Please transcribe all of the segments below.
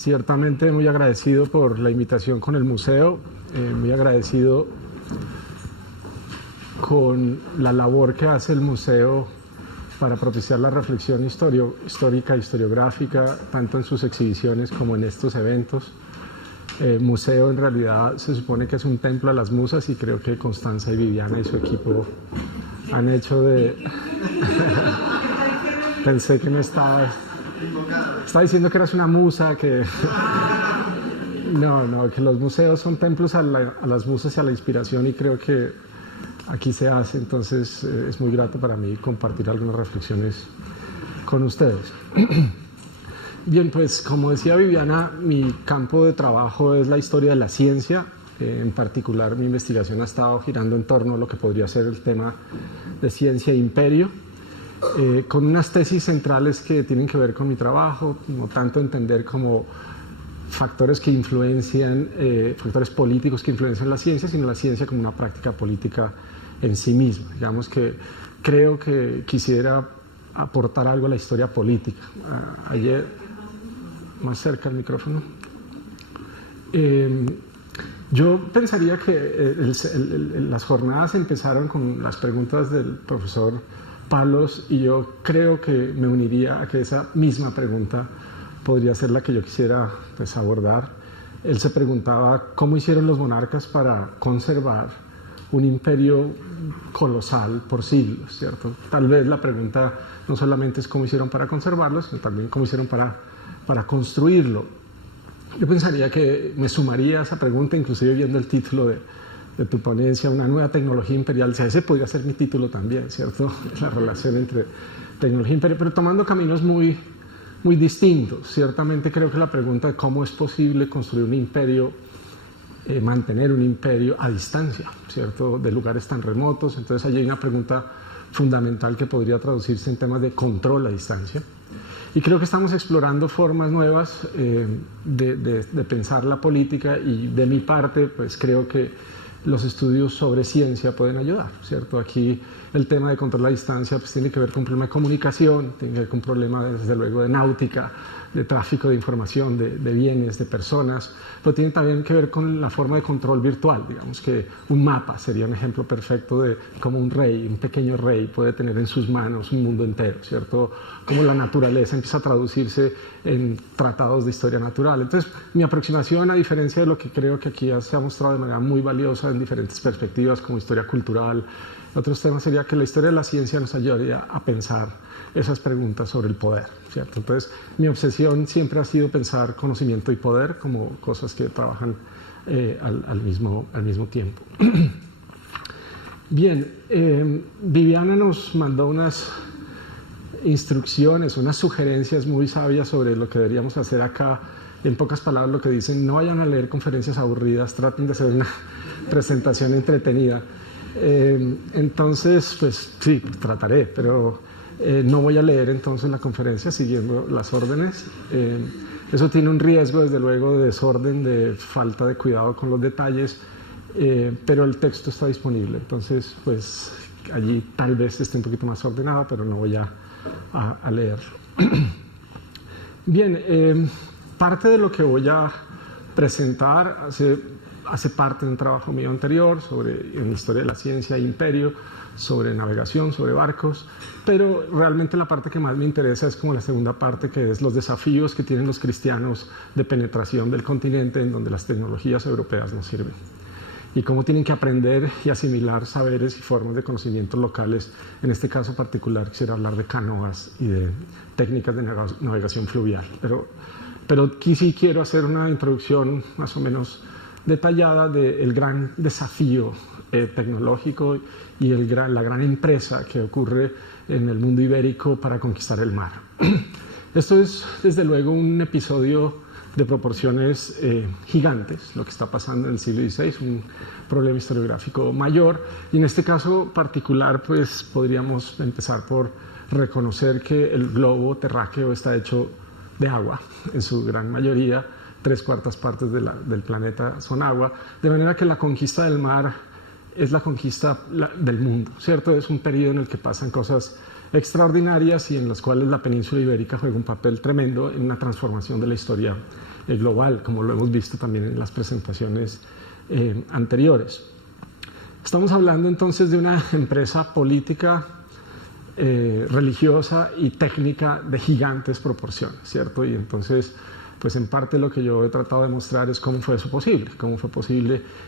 Ciertamente muy agradecido por la invitación con el museo, muy agradecido con la labor que hace el museo para propiciar la reflexión histórica, historiográfica, tanto en sus exhibiciones como en estos eventos. Museo en realidad se supone que es un templo a las musas y creo que Constanza y Viviana y su equipo han hecho de... Pensé que me estaba diciendo que eras una musa, que... No, que los museos son templos a las musas y a la inspiración, y creo que aquí se hace. Entonces es muy grato para mí compartir algunas reflexiones con ustedes. Bien, pues como decía Viviana, mi campo de trabajo es la historia de la ciencia. En particular, mi investigación ha estado girando en torno a lo que podría ser el tema de ciencia e imperio, con unas tesis centrales que tienen que ver con mi trabajo, no tanto entender como factores que influencian, factores políticos que influencian la ciencia, sino la ciencia como una práctica política en sí misma. Digamos que creo que quisiera aportar algo a la historia política. Ayer, más cerca el micrófono. Yo pensaría que las jornadas empezaron con las preguntas del profesor Palos, y yo creo que me uniría a que esa misma pregunta podría ser la que yo quisiera pues, abordar. Él se preguntaba cómo hicieron los monarcas para conservar un imperio colosal por siglos, ¿cierto? Tal vez la pregunta no solamente es cómo hicieron para conservarlo, sino también cómo hicieron para construirlo. Yo pensaría que me sumaría a esa pregunta, inclusive viendo el título de tu ponencia, una nueva tecnología imperial. O sea, ese podría ser mi título también, ¿cierto? La relación entre tecnología e imperio, pero tomando caminos muy distintos. Ciertamente creo que la pregunta de cómo es posible construir un imperio, mantener un imperio a distancia, ¿cierto? De lugares tan remotos. Entonces allí hay una pregunta fundamental que podría traducirse en temas de control a distancia. Y creo que estamos explorando formas nuevas de pensar la política, y de mi parte pues creo que los estudios sobre ciencia pueden ayudar, ¿cierto? Aquí el tema de control a distancia pues tiene que ver con un problema de comunicación, tiene que ver con un problema desde luego de náutica, de tráfico de información, de bienes, de personas, pero tiene también que ver con la forma de control virtual. Digamos que un mapa sería un ejemplo perfecto de cómo un rey, un pequeño rey, puede tener en sus manos un mundo entero, ¿cierto? Cómo la naturaleza empieza a traducirse en tratados de historia natural. Entonces, mi aproximación, a diferencia de lo que creo que aquí se ha mostrado de manera muy valiosa en diferentes perspectivas, como historia cultural, otros temas, sería que la historia de la ciencia nos ayudaría a pensar esas preguntas sobre el poder, ¿cierto? Entonces, mi obsesión siempre ha sido pensar conocimiento y poder como cosas que trabajan al mismo tiempo. Bien, Viviana nos mandó unas instrucciones, unas sugerencias muy sabias sobre lo que deberíamos hacer acá. En pocas palabras, lo que dicen: no vayan a leer conferencias aburridas, traten de hacer una presentación entretenida. Entonces, pues sí, trataré, pero no voy a leer entonces la conferencia siguiendo las órdenes. Eso tiene un riesgo, desde luego, de desorden, de falta de cuidado con los detalles, pero el texto está disponible. Entonces, pues allí tal vez esté un poquito más ordenado, pero no voy a leerlo. Bien, parte de lo que voy a presentar hace parte de un trabajo mío anterior en historia de la ciencia e imperio, sobre navegación, sobre barcos, pero realmente la parte que más me interesa es como la segunda parte, que es los desafíos que tienen los cristianos de penetración del continente, en donde las tecnologías europeas no sirven, y cómo tienen que aprender y asimilar saberes y formas de conocimientos locales. En este caso particular quisiera hablar de canoas y de técnicas de navegación fluvial, pero aquí sí quiero hacer una introducción más o menos detallada del gran desafío tecnológico y la gran empresa que ocurre en el mundo ibérico para conquistar el mar. Esto es, desde luego, un episodio de proporciones gigantes, lo que está pasando en el siglo XVI, un problema historiográfico mayor, y en este caso particular pues podríamos empezar por reconocer que el globo terráqueo está hecho de agua, en su gran mayoría. 3/4 partes del planeta son agua, de manera que la conquista del mar es la conquista del mundo, ¿cierto? Es un periodo en el que pasan cosas extraordinarias y en las cuales la península ibérica juega un papel tremendo en una transformación de la historia global, como lo hemos visto también en las presentaciones anteriores. Estamos hablando entonces de una empresa política, religiosa y técnica de gigantes proporciones, ¿cierto? Y entonces, pues en parte lo que yo he tratado de mostrar es cómo fue eso posible,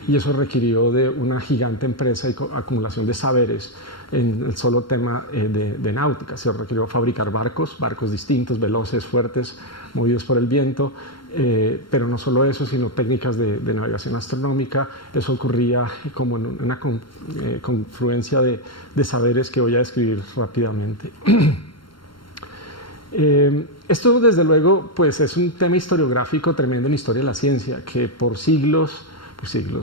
y eso requirió de una gigante empresa y acumulación de saberes en el solo tema de náutica. Se requirió fabricar barcos distintos, veloces, fuertes, movidos por el viento, pero no solo eso, sino técnicas de navegación astronómica. Eso ocurría como en una confluencia de saberes que voy a describir rápidamente. Esto desde luego pues es un tema historiográfico tremendo en historia de la ciencia, que por siglos,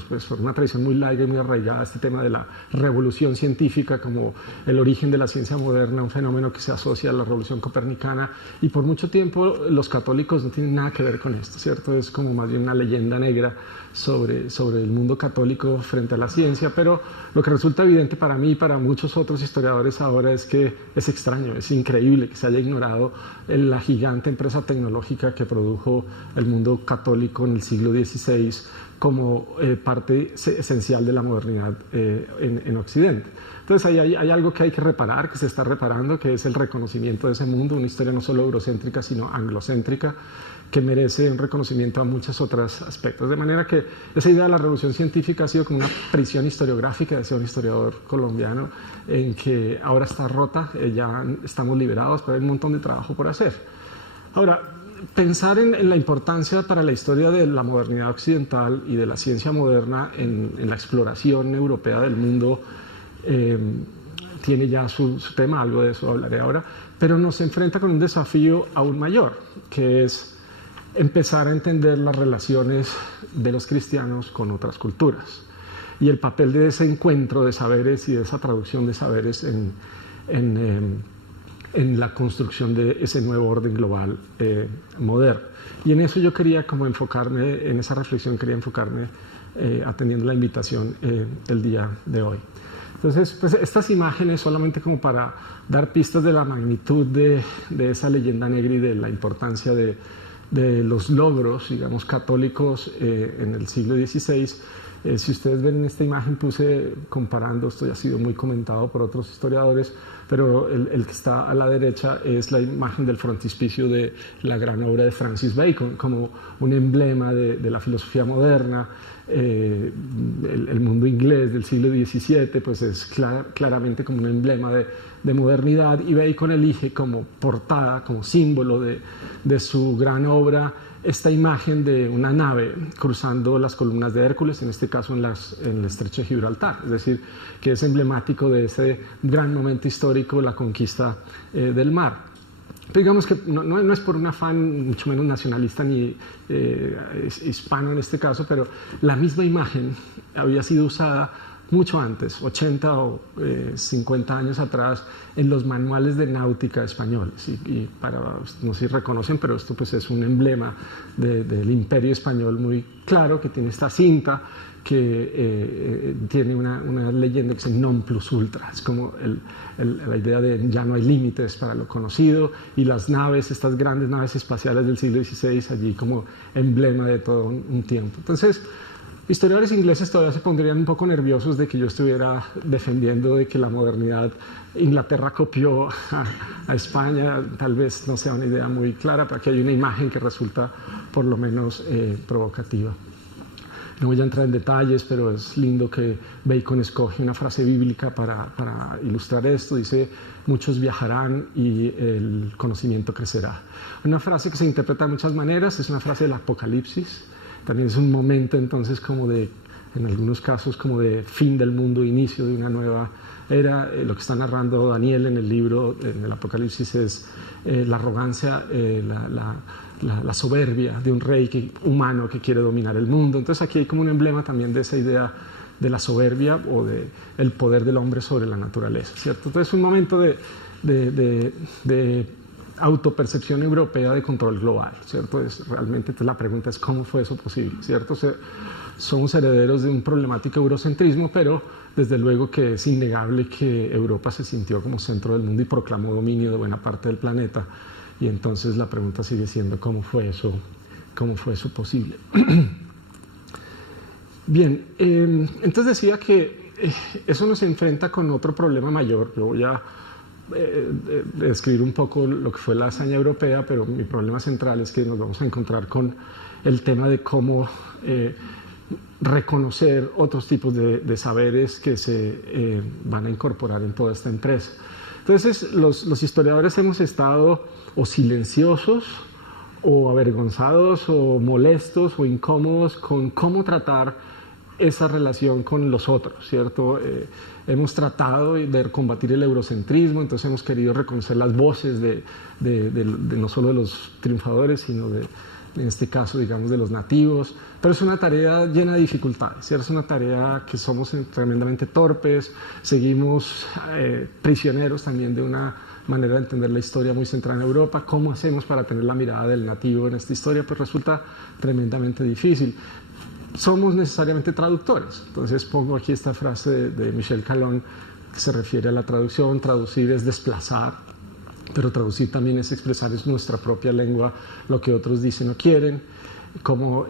pues por una tradición muy larga y muy arraigada, este tema de la revolución científica como el origen de la ciencia moderna, un fenómeno que se asocia a la revolución copernicana, y por mucho tiempo los católicos no tienen nada que ver con esto, ¿cierto? Es como más bien una leyenda negra sobre el mundo católico frente a la ciencia, pero lo que resulta evidente para mí y para muchos otros historiadores ahora es que es extraño, es increíble que se haya ignorado la gigante empresa tecnológica que produjo el mundo católico en el siglo XVI como parte esencial de la modernidad en Occidente. Entonces hay algo que hay que reparar, que se está reparando, que es el reconocimiento de ese mundo, una historia no solo eurocéntrica, sino anglocéntrica, que merece un reconocimiento a muchos otros aspectos. De manera que esa idea de la revolución científica ha sido como una prisión historiográfica, decía un historiador colombiano, en que ahora está rota, ya estamos liberados, pero hay un montón de trabajo por hacer. Ahora, pensar en la importancia para la historia de la modernidad occidental y de la ciencia moderna en la exploración europea del mundo tiene ya su tema, algo de eso hablaré ahora, pero nos enfrenta con un desafío aún mayor, que es empezar a entender las relaciones de los cristianos con otras culturas y el papel de ese encuentro de saberes y de esa traducción de saberes en la construcción de ese nuevo orden global moderno. Y en eso yo quería como enfocarme, en esa reflexión quería enfocarme atendiendo la invitación del día de hoy. Entonces, pues estas imágenes solamente como para dar pistas de la magnitud de esa leyenda negra y de la importancia de los logros, digamos, católicos en el siglo XVI. Si ustedes ven en esta imagen, puse comparando, esto ya ha sido muy comentado por otros historiadores, pero el que está a la derecha es la imagen del frontispicio de la gran obra de Francis Bacon, como un emblema de la filosofía moderna. El mundo inglés del siglo XVII pues es claramente como un emblema de modernidad, y Bacon elige como portada, como símbolo de su gran obra, esta imagen de una nave cruzando las columnas de Hércules, en este caso en el estrecho de Gibraltar, es decir, que es emblemático de ese gran momento histórico, la conquista del mar. Pero digamos que no es por un afán mucho menos nacionalista ni hispano en este caso, pero la misma imagen había sido usada mucho antes, 80 o 50 años atrás, en los manuales de náutica españoles. Y no sé si reconocen, pero esto pues es un emblema del imperio español muy claro, que tiene esta cinta que tiene una leyenda que es non plus ultra. Es como la idea de ya no hay límites para lo conocido, y las naves, estas grandes naves espaciales del siglo XVI, allí como emblema de todo un tiempo. Entonces, historiadores ingleses todavía se pondrían un poco nerviosos de que yo estuviera defendiendo de que la modernidad, Inglaterra copió a España. Tal vez no sea una idea muy clara, pero aquí hay una imagen que resulta por lo menos provocativa. No voy a entrar en detalles, pero es lindo que Bacon escoge una frase bíblica para ilustrar esto. Dice: muchos viajarán y el conocimiento crecerá. Una frase que se interpreta de muchas maneras, es una frase del Apocalipsis. También es un momento entonces como en algunos casos como de fin del mundo, inicio de una nueva era. Lo que está narrando Daniel en el libro, en el Apocalipsis, es la arrogancia, la soberbia de un rey humano que quiere dominar el mundo. Entonces aquí hay como un emblema también de esa idea de la soberbia o del poder del hombre sobre la naturaleza, ¿cierto? Entonces es un momento de autopercepción europea de control global, ¿cierto? Realmente la pregunta es cómo fue eso posible, ¿cierto? Somos herederos de un problemático eurocentrismo, pero desde luego que es innegable que Europa se sintió como centro del mundo y proclamó dominio de buena parte del planeta, y entonces la pregunta sigue siendo cómo fue eso posible. Bien, entonces decía que eso nos enfrenta con otro problema mayor. Yo voy a describir un poco lo que fue la hazaña europea, pero mi problema central es que nos vamos a encontrar con el tema de cómo reconocer otros tipos de saberes que se van a incorporar en toda esta empresa. Entonces, los historiadores hemos estado o silenciosos, o avergonzados, o molestos, o incómodos con cómo tratar esa relación con los otros, ¿cierto? Hemos tratado de combatir el eurocentrismo, entonces hemos querido reconocer las voces de no solo de los triunfadores, sino en este caso, digamos, de los nativos, pero es una tarea llena de dificultades, ¿cierto? Es una tarea que somos tremendamente torpes, seguimos prisioneros también de una manera de entender la historia muy centrada en Europa. ¿Cómo hacemos para tener la mirada del nativo en esta historia? Pues resulta tremendamente difícil. Somos necesariamente traductores. Entonces pongo aquí esta frase de Michel Calón que se refiere a la traducción. Traducir es desplazar, pero traducir también es expresar en nuestra propia lengua lo que otros dicen o quieren.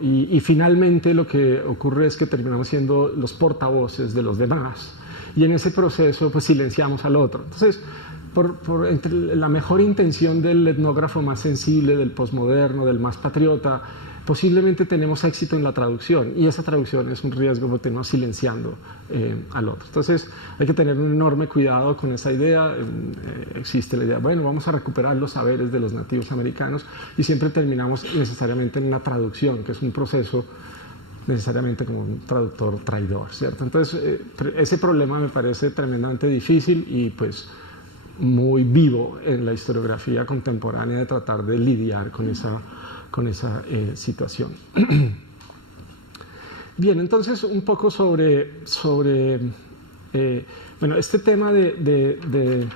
Y finalmente lo que ocurre es que terminamos siendo los portavoces de los demás, y en ese proceso pues silenciamos al otro. Entonces, entre la mejor intención del etnógrafo más sensible, del posmoderno, del más patriota, posiblemente tenemos éxito en la traducción, y esa traducción es un riesgo porque terminamos silenciando al otro. Entonces hay que tener un enorme cuidado con esa idea. Existe la idea, bueno, vamos a recuperar los saberes de los nativos americanos, y siempre terminamos necesariamente en una traducción, que es un proceso necesariamente como un traductor traidor, ¿cierto? Entonces ese problema me parece tremendamente difícil y pues muy vivo en la historiografía contemporánea, de tratar de lidiar con esa situación. Bien, entonces un poco sobre bueno, este tema de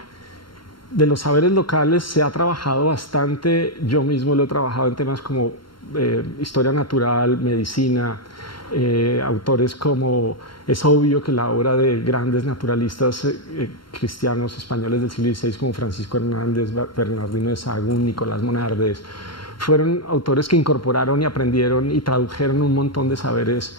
los saberes locales se ha trabajado bastante. Yo mismo lo he trabajado en temas como historia natural, medicina, autores como, es obvio que la obra de grandes naturalistas cristianos españoles del siglo XVI como Francisco Hernández, Bernardino de Sahagún, Nicolás Monardes, fueron autores que incorporaron y aprendieron y tradujeron un montón de saberes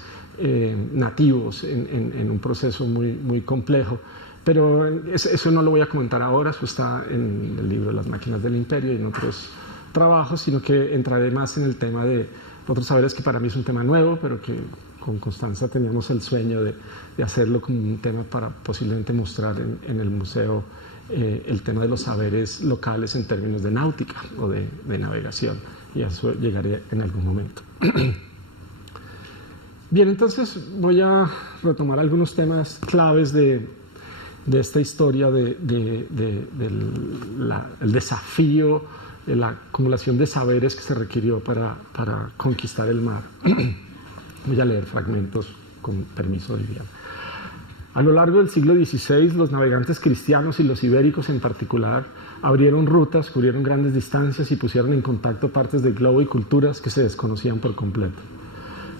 nativos en un proceso muy complejo. Pero eso no lo voy a comentar ahora, eso está en el libro de Las máquinas del imperio y en otros trabajos, sino que entraré más en el tema de otros saberes, que para mí es un tema nuevo, pero que con Constanza teníamos el sueño de hacerlo como un tema para posiblemente mostrar en el museo el tema de los saberes locales en términos de náutica o de navegación, y a eso llegaré en algún momento. Bien, entonces voy a retomar algunos temas claves de esta historia del desafío de la acumulación de saberes que se requirió para conquistar el mar. Voy a leer fragmentos con permiso de Vivian. A lo largo del siglo XVI, los navegantes cristianos y los ibéricos en particular abrieron rutas, cubrieron grandes distancias y pusieron en contacto partes del globo y culturas que se desconocían por completo.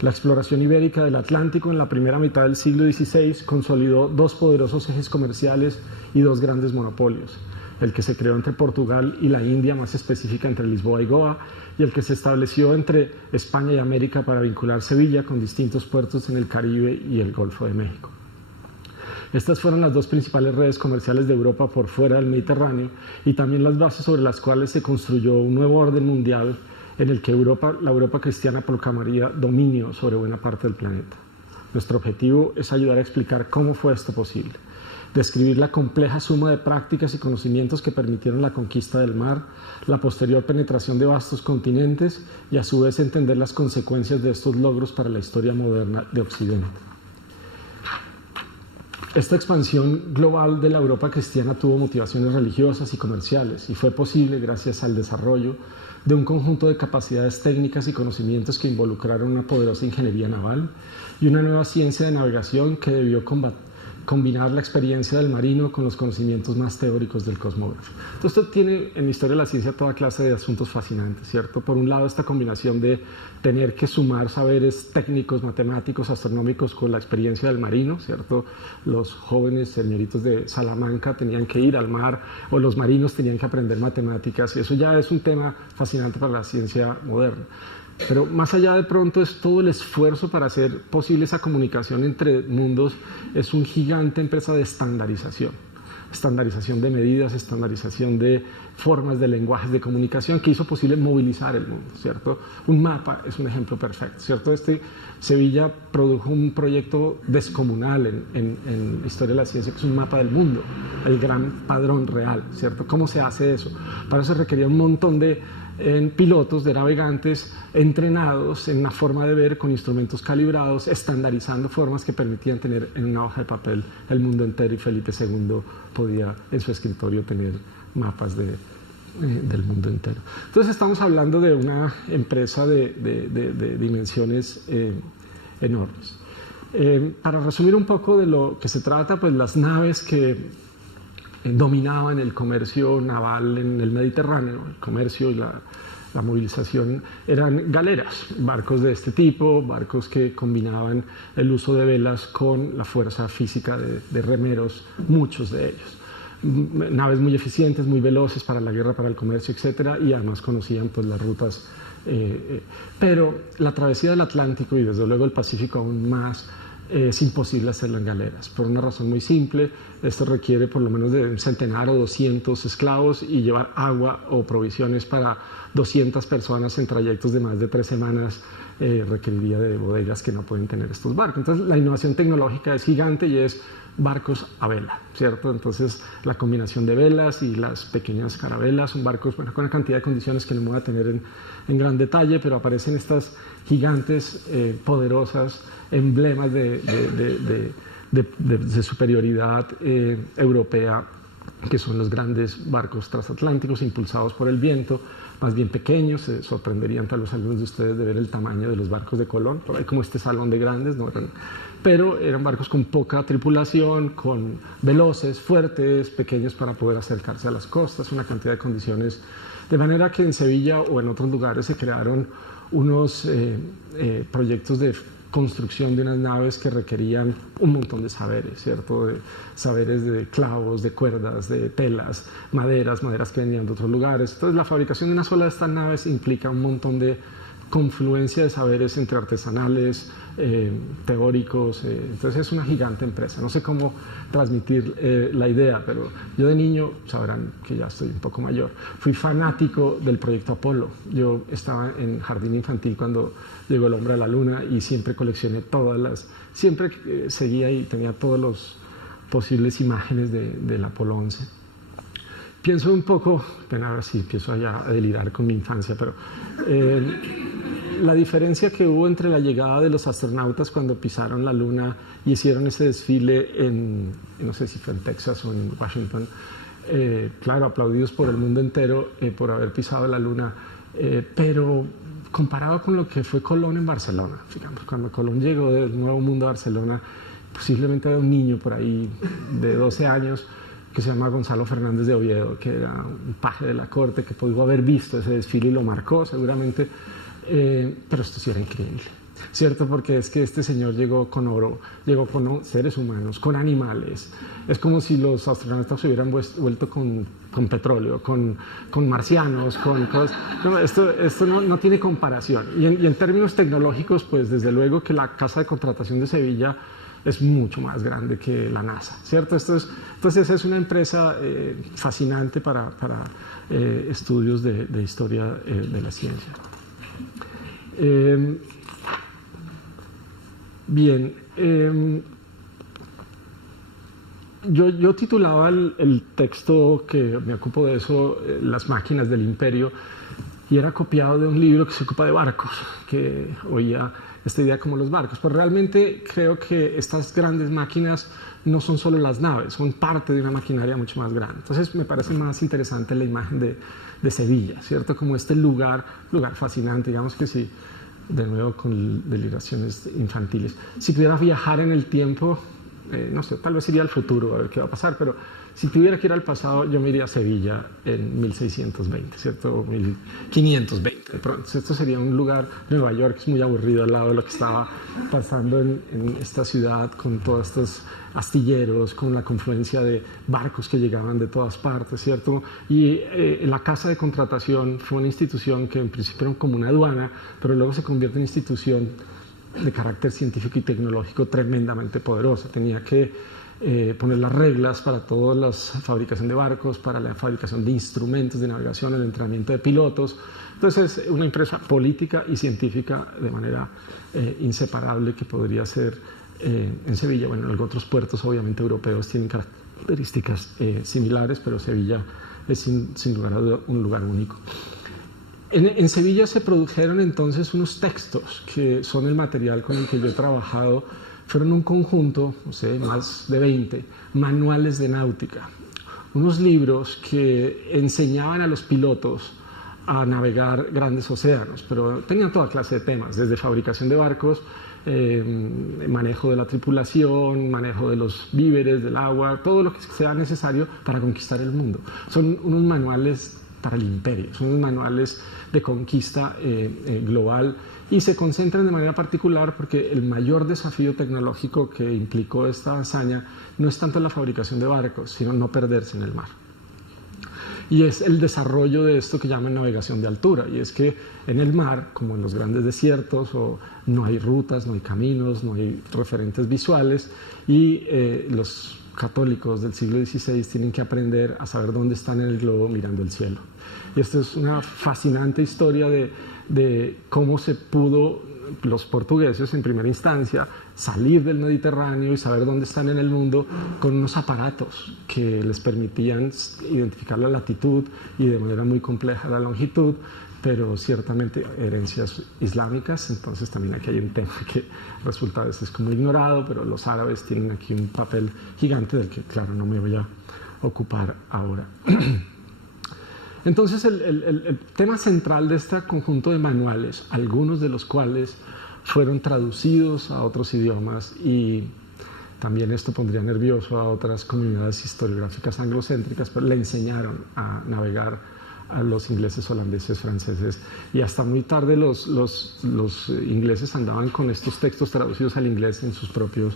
La exploración ibérica del Atlántico en la primera mitad del siglo XVI consolidó dos poderosos ejes comerciales y dos grandes monopolios: el que se creó entre Portugal y la India, más específica entre Lisboa y Goa, y el que se estableció entre España y América para vincular Sevilla con distintos puertos en el Caribe y el Golfo de México. Estas fueron las dos principales redes comerciales de Europa por fuera del Mediterráneo, y también las bases sobre las cuales se construyó un nuevo orden mundial en el que la Europa cristiana proclamaría dominio sobre buena parte del planeta. Nuestro objetivo es ayudar a explicar cómo fue esto posible, describir la compleja suma de prácticas y conocimientos que permitieron la conquista del mar, la posterior penetración de vastos continentes, y a su vez entender las consecuencias de estos logros para la historia moderna de Occidente. Esta expansión global de la Europa cristiana tuvo motivaciones religiosas y comerciales, y fue posible gracias al desarrollo de un conjunto de capacidades técnicas y conocimientos que involucraron una poderosa ingeniería naval y una nueva ciencia de navegación que debió combinar la experiencia del marino con los conocimientos más teóricos del cosmógrafo. Entonces, esto tiene en la historia de la ciencia toda clase de asuntos fascinantes, ¿cierto? Por un lado, esta combinación de tener que sumar saberes técnicos, matemáticos, astronómicos con la experiencia del marino, ¿cierto? Los jóvenes señoritos de Salamanca tenían que ir al mar, o los marinos tenían que aprender matemáticas, y eso ya es un tema fascinante para la ciencia moderna. Pero más allá de pronto es todo el esfuerzo para hacer posible esa comunicación entre mundos, es un gigante empresa de estandarización de medidas, estandarización de formas de lenguajes de comunicación que hizo posible movilizar el mundo, ¿cierto? Un mapa es un ejemplo perfecto, ¿cierto? Sevilla produjo un proyecto descomunal en la historia de la ciencia, que es un mapa del mundo, el gran padrón real, ¿cierto? ¿Cómo se hace eso? Para eso se requería un montón de pilotos, de navegantes entrenados en una forma de ver con instrumentos calibrados, estandarizando formas que permitían tener en una hoja de papel el mundo entero, y Felipe II podía en su escritorio tener mapas del mundo entero. Entonces estamos hablando de una empresa de dimensiones enormes. Para resumir un poco de lo que se trata, pues las naves que dominaban el comercio naval en el Mediterráneo, el comercio y la movilización, eran galeras, barcos de este tipo, barcos que combinaban el uso de velas con la fuerza física de remeros, muchos de ellos. Naves muy eficientes, muy veloces para la guerra, para el comercio, etcétera, y además conocían pues las rutas. Pero la travesía del Atlántico y desde luego el Pacífico aún más, es imposible hacerla en galeras, por una razón muy simple. Esto requiere por lo menos de un centenar o 200 esclavos, y llevar agua o provisiones para 200 personas en trayectos de más de 3 semanas requeriría de bodegas que no pueden tener estos barcos. Entonces la innovación tecnológica es gigante y es barcos a vela, ¿cierto? Entonces la combinación de velas y las pequeñas carabelas son barcos, bueno, con una cantidad de condiciones que no me voy a tener en gran detalle, pero aparecen estas gigantes, poderosas, emblemas de superioridad europea, que son los grandes barcos transatlánticos impulsados por el viento, más bien pequeños. Se sorprenderían tal vez algunos de ustedes de ver el tamaño de los barcos de Colón, por ahí como este salón de grandes, ¿no? Pero eran barcos con poca tripulación, con veloces, fuertes, pequeños para poder acercarse a las costas, una cantidad de condiciones, de manera que en Sevilla o en otros lugares se crearon unos proyectos de construcción de unas naves que requerían un montón de saberes, ¿cierto? De saberes de clavos, de cuerdas, de telas, maderas que venían de otros lugares. Entonces la fabricación de una sola de estas naves implica un montón de confluencia de saberes entre artesanales, teóricos. Entonces es una gigante empresa. No sé cómo transmitir la idea, pero yo de niño, sabrán que ya estoy un poco mayor, fui fanático del proyecto Apolo. Yo estaba en jardín infantil cuando llegó el hombre a la luna, y siempre coleccioné siempre seguía y tenía todas las posibles imágenes del Apolo 11. Pienso un poco, bueno, ahora sí empiezo a delirar con mi infancia, pero la diferencia que hubo entre la llegada de los astronautas cuando pisaron la luna y hicieron ese desfile no sé si fue en Texas o en Washington, claro, aplaudidos por el mundo entero por haber pisado la luna, pero comparado con lo que fue Colón en Barcelona, digamos, cuando Colón llegó del Nuevo Mundo a Barcelona, posiblemente había un niño por ahí de 12 años que se llama Gonzalo Fernández de Oviedo, que era un paje de la corte, que pudo haber visto ese desfile y lo marcó seguramente, pero esto sí era increíble, ¿cierto? Porque es que este señor llegó con oro, llegó con seres humanos, con animales. Es como si los astronautas se hubieran vuelto con petróleo, con marcianos, con cosas. No, esto no tiene comparación. Y en términos tecnológicos, pues desde luego que la casa de contratación de Sevilla es mucho más grande que la NASA, ¿cierto? Entonces es una empresa fascinante para estudios de historia de la ciencia. Bien, yo titulaba el texto que me ocupo de eso, Las máquinas del imperio, y era copiado de un libro que se ocupa de barcos, que oía esta idea como los barcos. Pero realmente creo que estas grandes máquinas no son solo las naves, son parte de una maquinaria mucho más grande. Entonces me parece más interesante la imagen de Sevilla, ¿cierto? Como este lugar fascinante, digamos que sí, de nuevo con deliraciones infantiles. Si pudiera viajar en el tiempo, no sé, tal vez iría al futuro a ver qué va a pasar, pero si tuviera que ir al pasado, yo me iría a Sevilla en 1620, ¿cierto? O 1520. De pronto. Esto sería un lugar, Nueva York es muy aburrido al lado de lo que estaba pasando en esta ciudad, con todos estos astilleros, con la confluencia de barcos que llegaban de todas partes, ¿cierto? Y la Casa de Contratación fue una institución que en principio era como una aduana, pero luego se convierte en institución de carácter científico y tecnológico tremendamente poderosa. Tenía que poner las reglas para toda la fabricación de barcos, para la fabricación de instrumentos de navegación, el entrenamiento de pilotos. Entonces, una empresa política y científica de manera inseparable que podría ser en Sevilla. Bueno, en otros puertos obviamente europeos tienen características similares, pero Sevilla es sin lugar a duda un lugar único. En Sevilla se produjeron entonces unos textos que son el material con el que yo he trabajado. Fueron un conjunto, no sé, más de 20 manuales de náutica, unos libros que enseñaban a los pilotos a navegar grandes océanos, pero tenían toda clase de temas, desde fabricación de barcos, manejo de la tripulación, manejo de los víveres, del agua, todo lo que sea necesario para conquistar el mundo. Son unos manuales para el imperio, son unos manuales de conquista global, y se concentran de manera particular porque el mayor desafío tecnológico que implicó esta hazaña no es tanto la fabricación de barcos, sino no perderse en el mar. Y es el desarrollo de esto que llaman navegación de altura, y es que en el mar, como en los grandes desiertos, no hay rutas, no hay caminos, no hay referentes visuales, y los católicos del siglo XVI tienen que aprender a saber dónde están en el globo mirando el cielo. Y esta es una fascinante historia de cómo se pudo los portugueses en primera instancia salir del Mediterráneo y saber dónde están en el mundo con unos aparatos que les permitían identificar la latitud y de manera muy compleja la longitud, pero ciertamente herencias islámicas. Entonces también aquí hay un tema que resulta a veces como ignorado, pero los árabes tienen aquí un papel gigante del que claro no me voy a ocupar ahora. Entonces el tema central de este conjunto de manuales, algunos de los cuales fueron traducidos a otros idiomas, y también esto pondría nervioso a otras comunidades historiográficas anglocéntricas, pero le enseñaron a navegar a los ingleses, holandeses, franceses, y hasta muy tarde los ingleses andaban con estos textos traducidos al inglés en sus propios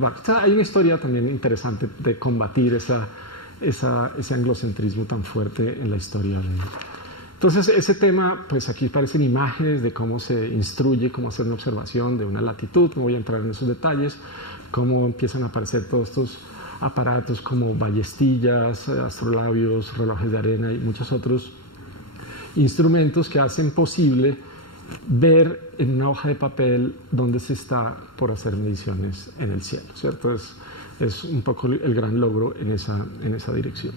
barcos. O sea, hay una historia también interesante de combatir ese anglocentrismo tan fuerte en la historia. Entonces, ese tema, pues aquí aparecen imágenes de cómo se instruye, cómo hacer una observación de una latitud, no voy a entrar en esos detalles, cómo empiezan a aparecer todos estos aparatos como ballestillas, astrolabios, relojes de arena y muchos otros instrumentos que hacen posible ver en una hoja de papel dónde se está por hacer mediciones en el cielo, ¿cierto? Es un poco el gran logro en esa dirección.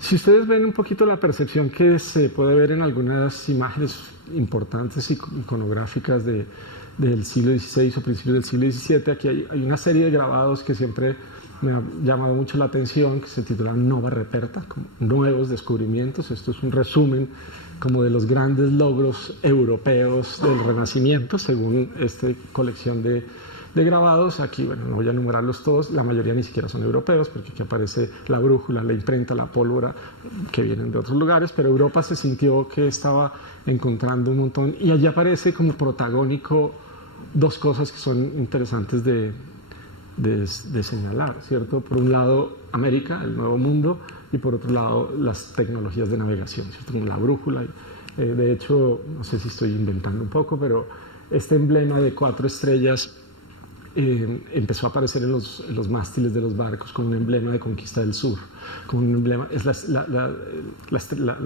Si ustedes ven un poquito la percepción que se puede ver en algunas imágenes importantes iconográficas del siglo XVI o principios del siglo XVII, aquí hay una serie de grabados que siempre me ha llamado mucho la atención, que se titulan Nova Reperta, como nuevos descubrimientos. Esto es un resumen como de los grandes logros europeos del Renacimiento, según esta colección de grabados. Aquí, bueno, no voy a enumerarlos todos, la mayoría ni siquiera son europeos, porque aquí aparece la brújula, la imprenta, la pólvora, que vienen de otros lugares, pero Europa se sintió que estaba encontrando un montón, y allí aparece como protagónico dos cosas que son interesantes de señalar, ¿cierto? Por un lado, América, el Nuevo Mundo, y por otro lado, las tecnologías de navegación, ¿cierto? Como la brújula. De hecho, no sé si estoy inventando un poco, pero este emblema de 4 estrellas empezó a aparecer en los mástiles de los barcos con un emblema de conquista del sur, con un emblema, es la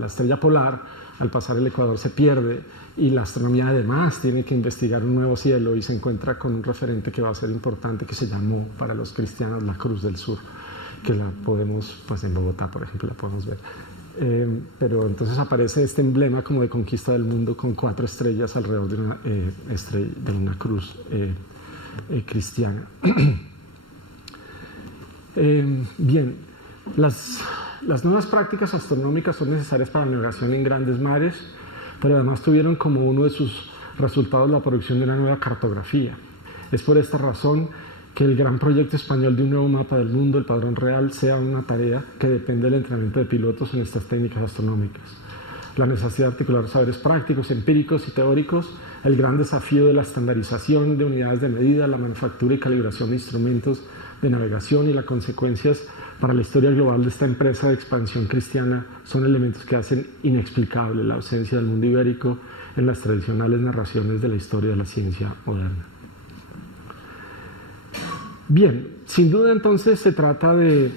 estrella polar. Al pasar el ecuador se pierde, y la astronomía además tiene que investigar un nuevo cielo, y se encuentra con un referente que va a ser importante, que se llamó para los cristianos la Cruz del Sur, que la podemos, pues en Bogotá por ejemplo la podemos ver. Pero entonces aparece este emblema como de conquista del mundo con 4 estrellas alrededor de una cruz cristiana. Bien, las nuevas prácticas astronómicas son necesarias para la navegación en grandes mares, pero además tuvieron como uno de sus resultados la producción de una nueva cartografía. Es por esta razón que el gran proyecto español de un nuevo mapa del mundo, el Padrón Real, sea una tarea que depende del entrenamiento de pilotos en estas técnicas astronómicas. La necesidad de articular saberes prácticos, empíricos y teóricos, el gran desafío de la estandarización de unidades de medida, la manufactura y calibración de instrumentos de navegación y las consecuencias para la historia global de esta empresa de expansión cristiana son elementos que hacen inexplicable la ausencia del mundo ibérico en las tradicionales narraciones de la historia de la ciencia moderna. Bien, sin duda entonces se trata de,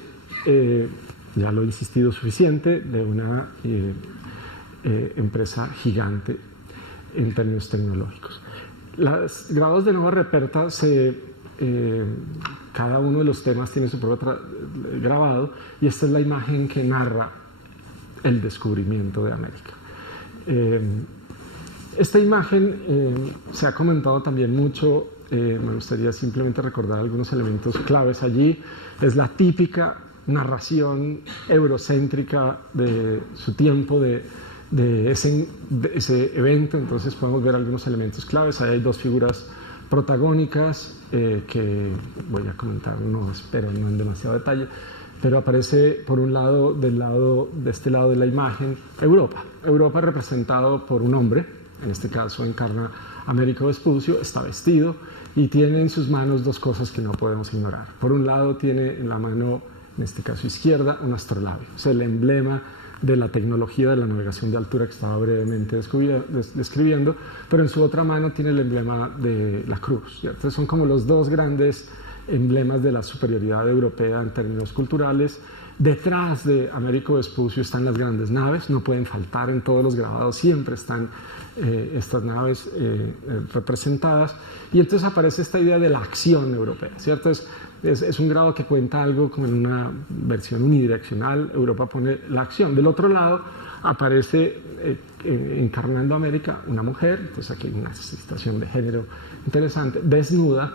ya lo he insistido suficiente, de una empresa gigante en términos tecnológicos. Los grados de Nova Reperta, cada uno de los temas tiene su propio grabado, y esta es la imagen que narra el descubrimiento de América. Esta imagen se ha comentado también mucho. Me gustaría simplemente recordar algunos elementos claves allí. Es la típica narración eurocéntrica de su tiempo, de ese evento. Entonces podemos ver algunos elementos claves. Ahí hay dos figuras protagónicas que voy a comentar, pero no en demasiado detalle. Pero aparece por un lado, de este lado de la imagen, Europa. Europa representado por un hombre, en este caso encarna Américo Vespucio, está vestido y tiene en sus manos dos cosas que no podemos ignorar. Por un lado tiene en la mano, en este caso izquierda, un astrolabio, o sea, el emblema de la tecnología de la navegación de altura que estaba brevemente describiendo, pero en su otra mano tiene el emblema de la cruz, ¿cierto? Entonces son como los dos grandes emblemas de la superioridad europea en términos culturales. Detrás de Américo Vespucio están las grandes naves, no pueden faltar en todos los grabados, siempre están estas naves representadas, y entonces aparece esta idea de la acción europea, ¿cierto? Es un grado que cuenta algo como en una versión unidireccional. Europa pone la acción. Del otro lado aparece encarnando a América una mujer, entonces aquí hay una situación de género interesante, desnuda,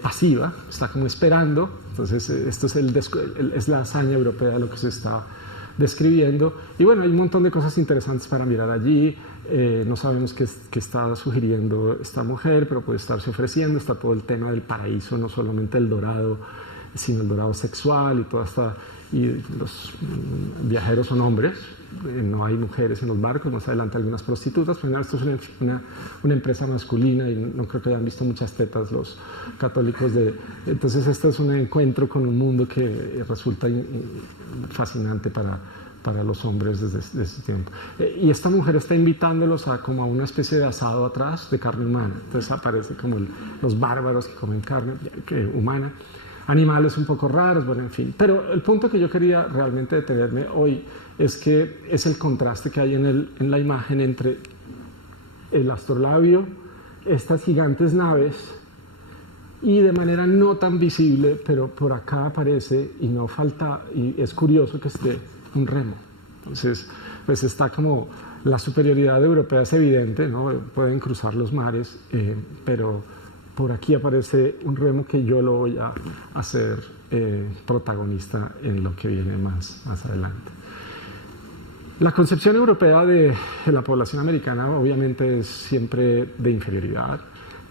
pasiva, está como esperando. Entonces esto es la hazaña europea de lo que se está describiendo, y bueno, hay un montón de cosas interesantes para mirar allí. No sabemos qué está sugiriendo esta mujer, pero puede estarse ofreciendo. Está todo el tema del paraíso, no solamente el dorado, sino el dorado sexual y toda esta. Y los viajeros son hombres, no hay mujeres en los barcos. Más adelante algunas prostitutas, pero esto es una empresa masculina y no creo que hayan visto muchas tetas los católicos. Entonces este es un encuentro con un mundo que resulta fascinante para los hombres desde ese tiempo. Y esta mujer está invitándolos como a una especie de asado atrás de carne humana. Entonces aparece como los bárbaros que comen carne humana. Animales un poco raros, bueno, en fin. Pero el punto que yo quería realmente detenerme hoy es que es el contraste que hay en la imagen entre el astrolabio, estas gigantes naves, y de manera no tan visible, pero por acá aparece, y no falta, y es curioso que esté un remo. Entonces, pues está como la superioridad europea es evidente, ¿no? Pueden cruzar los mares, pero por aquí aparece un remo que yo lo voy a hacer protagonista en lo que viene más adelante. La concepción europea de la población americana obviamente es siempre de inferioridad,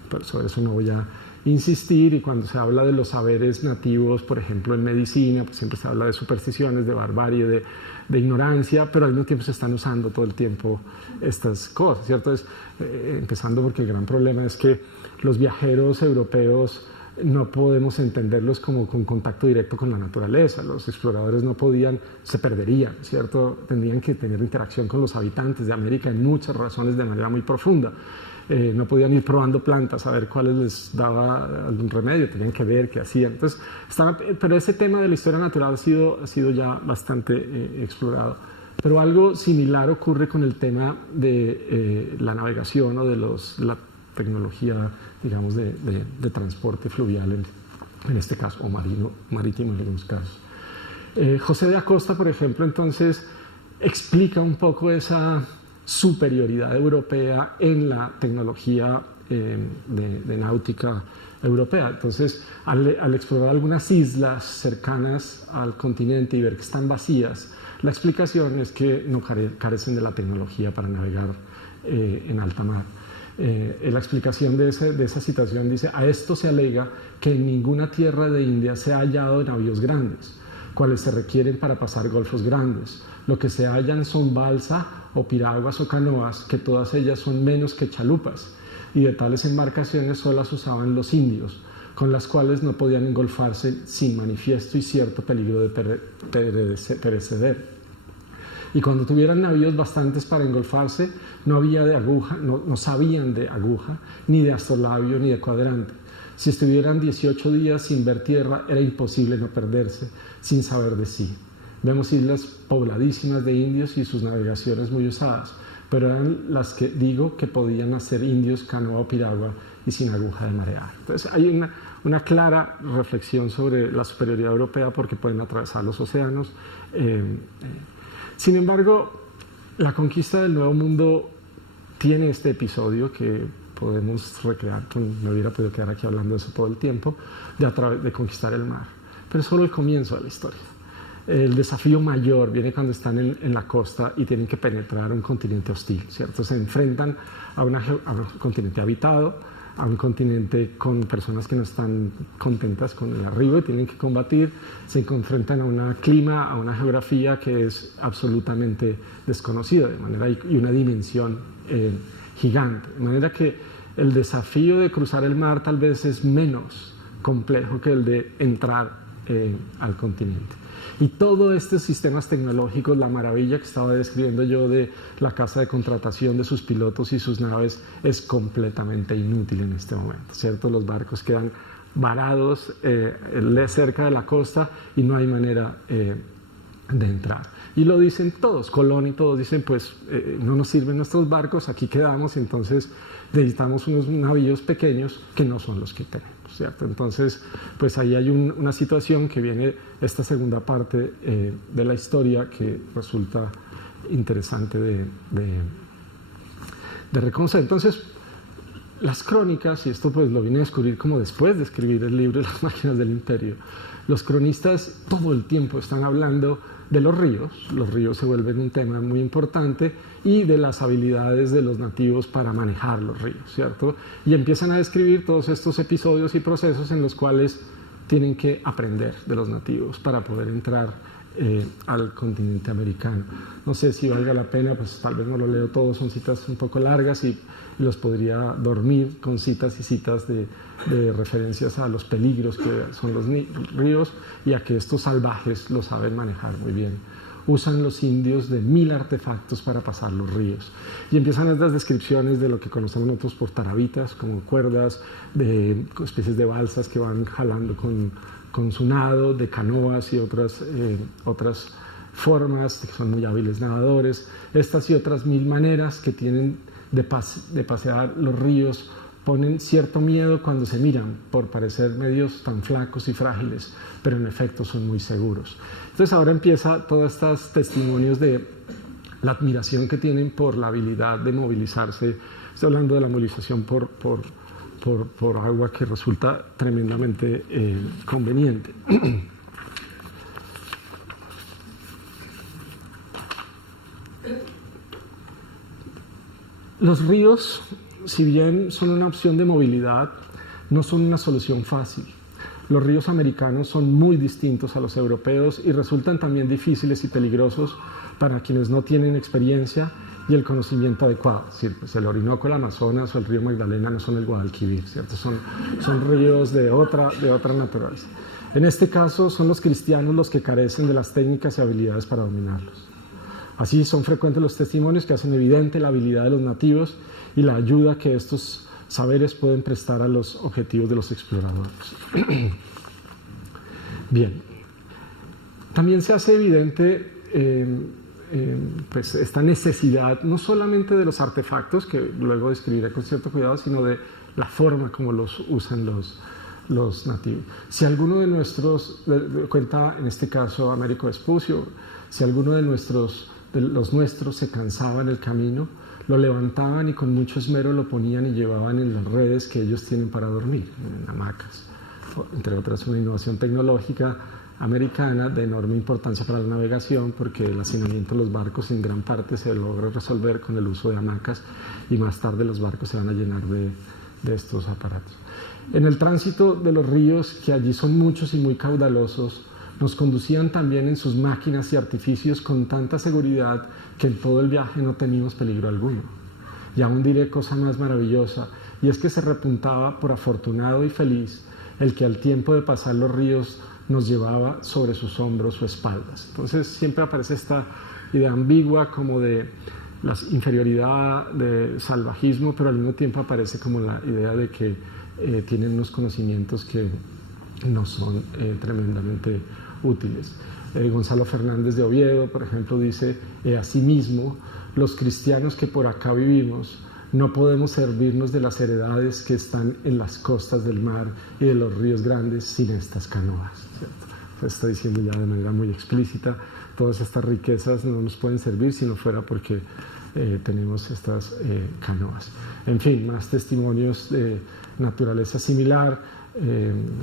pero sobre eso no voy a insistir. Y cuando se habla de los saberes nativos, por ejemplo en medicina, pues siempre se habla de supersticiones, de barbarie, de ignorancia, pero al mismo tiempo se están usando todo el tiempo estas cosas, ¿cierto? Empezando porque el gran problema es que los viajeros europeos no podemos entenderlos como con contacto directo con la naturaleza. Los exploradores no podían, se perderían, ¿cierto? Tendrían que tener interacción con los habitantes de América en muchas razones de manera muy profunda. No podían ir probando plantas a ver cuáles les daba algún remedio, tenían que ver qué hacían. Entonces, pero ese tema de la historia natural ha sido ya bastante explorado. Pero algo similar ocurre con el tema de la navegación o de la tecnología, digamos, de transporte fluvial en este caso, o marítimo en algunos casos. José de Acosta, por ejemplo, entonces explica un poco esa superioridad europea en la tecnología de náutica europea. Entonces, al explorar algunas islas cercanas al continente y ver que están vacías, la explicación es que no carecen de la tecnología para navegar en alta mar. La explicación de esa situación dice: a esto se alega que en ninguna tierra de India se ha hallado navíos grandes, cuales se requieren para pasar golfos grandes. Lo que se hallan son balsa o piraguas o canoas, que todas ellas son menos que chalupas, y de tales embarcaciones solo las usaban los indios, con las cuales no podían engolfarse sin manifiesto y cierto peligro de pereceder. Y cuando tuvieran navíos bastantes para engolfarse, no había de aguja, no sabían de aguja, ni de astrolabio, ni de cuadrante. Si estuvieran 18 días sin ver tierra, era imposible no perderse, sin saber de sí. Vemos islas pobladísimas de indios y sus navegaciones muy usadas, pero eran las que digo que podían hacer indios, canoa o piragua y sin aguja de marear. Entonces hay una clara reflexión sobre la superioridad europea porque pueden atravesar los océanos. Sin embargo, la conquista del Nuevo Mundo tiene este episodio que podemos recrear, me hubiera podido quedar aquí hablando de eso todo el tiempo, de conquistar el mar. Pero es solo el comienzo de la historia. El desafío mayor viene cuando están en la costa y tienen que penetrar un continente hostil, ¿cierto? Se enfrentan a un continente habitado, a un continente con personas que no están contentas con el arribo y tienen que combatir, se enfrentan a un clima, a una geografía que es absolutamente desconocida de manera y una dimensión gigante, de manera que el desafío de cruzar el mar tal vez es menos complejo que el de entrar al continente. Y todos estos sistemas tecnológicos, la maravilla que estaba describiendo yo de la casa de contratación de sus pilotos y sus naves, es completamente inútil en este momento, ¿cierto? Los barcos quedan varados cerca de la costa y no hay manera de entrar. Y lo dicen todos, Colón y todos dicen, pues no nos sirven nuestros barcos, aquí quedamos, entonces necesitamos unos navíos pequeños que no son los que tenemos, ¿cierto? Entonces, pues ahí hay una situación que viene esta segunda parte de la historia que resulta interesante de reconocer. Entonces, las crónicas, y esto pues lo vine a descubrir como después de escribir el libro Las máquinas del imperio, los cronistas todo el tiempo están hablando de los ríos se vuelven un tema muy importante, y de las habilidades de los nativos para manejar los ríos, ¿cierto? Y empiezan a describir todos estos episodios y procesos en los cuales tienen que aprender de los nativos para poder entrar al continente americano. No sé si valga la pena, pues tal vez no lo leo todo, son citas un poco largas y los podría dormir con citas y citas de referencias a los peligros que son los ríos y a que estos salvajes lo saben manejar muy bien. Usan los indios de 1000 artefactos para pasar los ríos. Y empiezan estas descripciones de lo que conocemos nosotros por tarabitas, como cuerdas, de especies de balsas que van jalando con su nado, de canoas y otras formas, que son muy hábiles nadadores. Estas y otras 1000 maneras que tienen de pasear los ríos ponen cierto miedo cuando se miran por parecer medios tan flacos y frágiles, pero en efecto son muy seguros. Entonces ahora empieza todos estos testimonios de la admiración que tienen por la habilidad de movilizarse. Estoy hablando de la movilización por agua, que resulta tremendamente conveniente. Los ríos, si bien son una opción de movilidad, no son una solución fácil. Los ríos americanos son muy distintos a los europeos y resultan también difíciles y peligrosos para quienes no tienen experiencia y el conocimiento adecuado. Es decir, pues el Orinoco, el Amazonas o el río Magdalena no son el Guadalquivir, ¿cierto? Son ríos de otra naturaleza. En este caso, son los cristianos los que carecen de las técnicas y habilidades para dominarlos. Así son frecuentes los testimonios que hacen evidente la habilidad de los nativos y la ayuda que estos saberes pueden prestar a los objetivos de los exploradores. Bien, también se hace evidente pues esta necesidad no solamente de los artefactos, que luego describiré con cierto cuidado, sino de la forma como los usan los nativos. Si alguno de nuestros, cuenta en este caso Américo Vespucio, si alguno de los nuestros se cansaba en el camino, lo levantaban y con mucho esmero lo ponían y llevaban en las redes que ellos tienen para dormir, en hamacas. entre otras una innovación tecnológica americana de enorme importancia para la navegación, porque el hacinamiento de los barcos en gran parte se logra resolver con el uso de hamacas, y más tarde los barcos se van a llenar de estos aparatos. En el tránsito de los ríos, que allí son muchos y muy caudalosos, nos conducían también en sus máquinas y artificios con tanta seguridad que en todo el viaje no temimos peligro alguno. Y aún diré cosa más maravillosa, y es que se repuntaba por afortunado y feliz el que al tiempo de pasar los ríos nos llevaba sobre sus hombros o espaldas. Entonces siempre aparece esta idea ambigua como de la inferioridad, de salvajismo, pero al mismo tiempo aparece como la idea de que tienen unos conocimientos que nos son tremendamente útiles. Gonzalo Fernández de Oviedo, por ejemplo, dice: asimismo, los cristianos que por acá vivimos no podemos servirnos de las heredades que están en las costas del mar y de los ríos grandes sin estas canoas, ¿cierto? Se está diciendo ya de manera muy explícita, todas estas riquezas no nos pueden servir si no fuera porque tenemos estas canoas. En fin, más testimonios de naturaleza similar.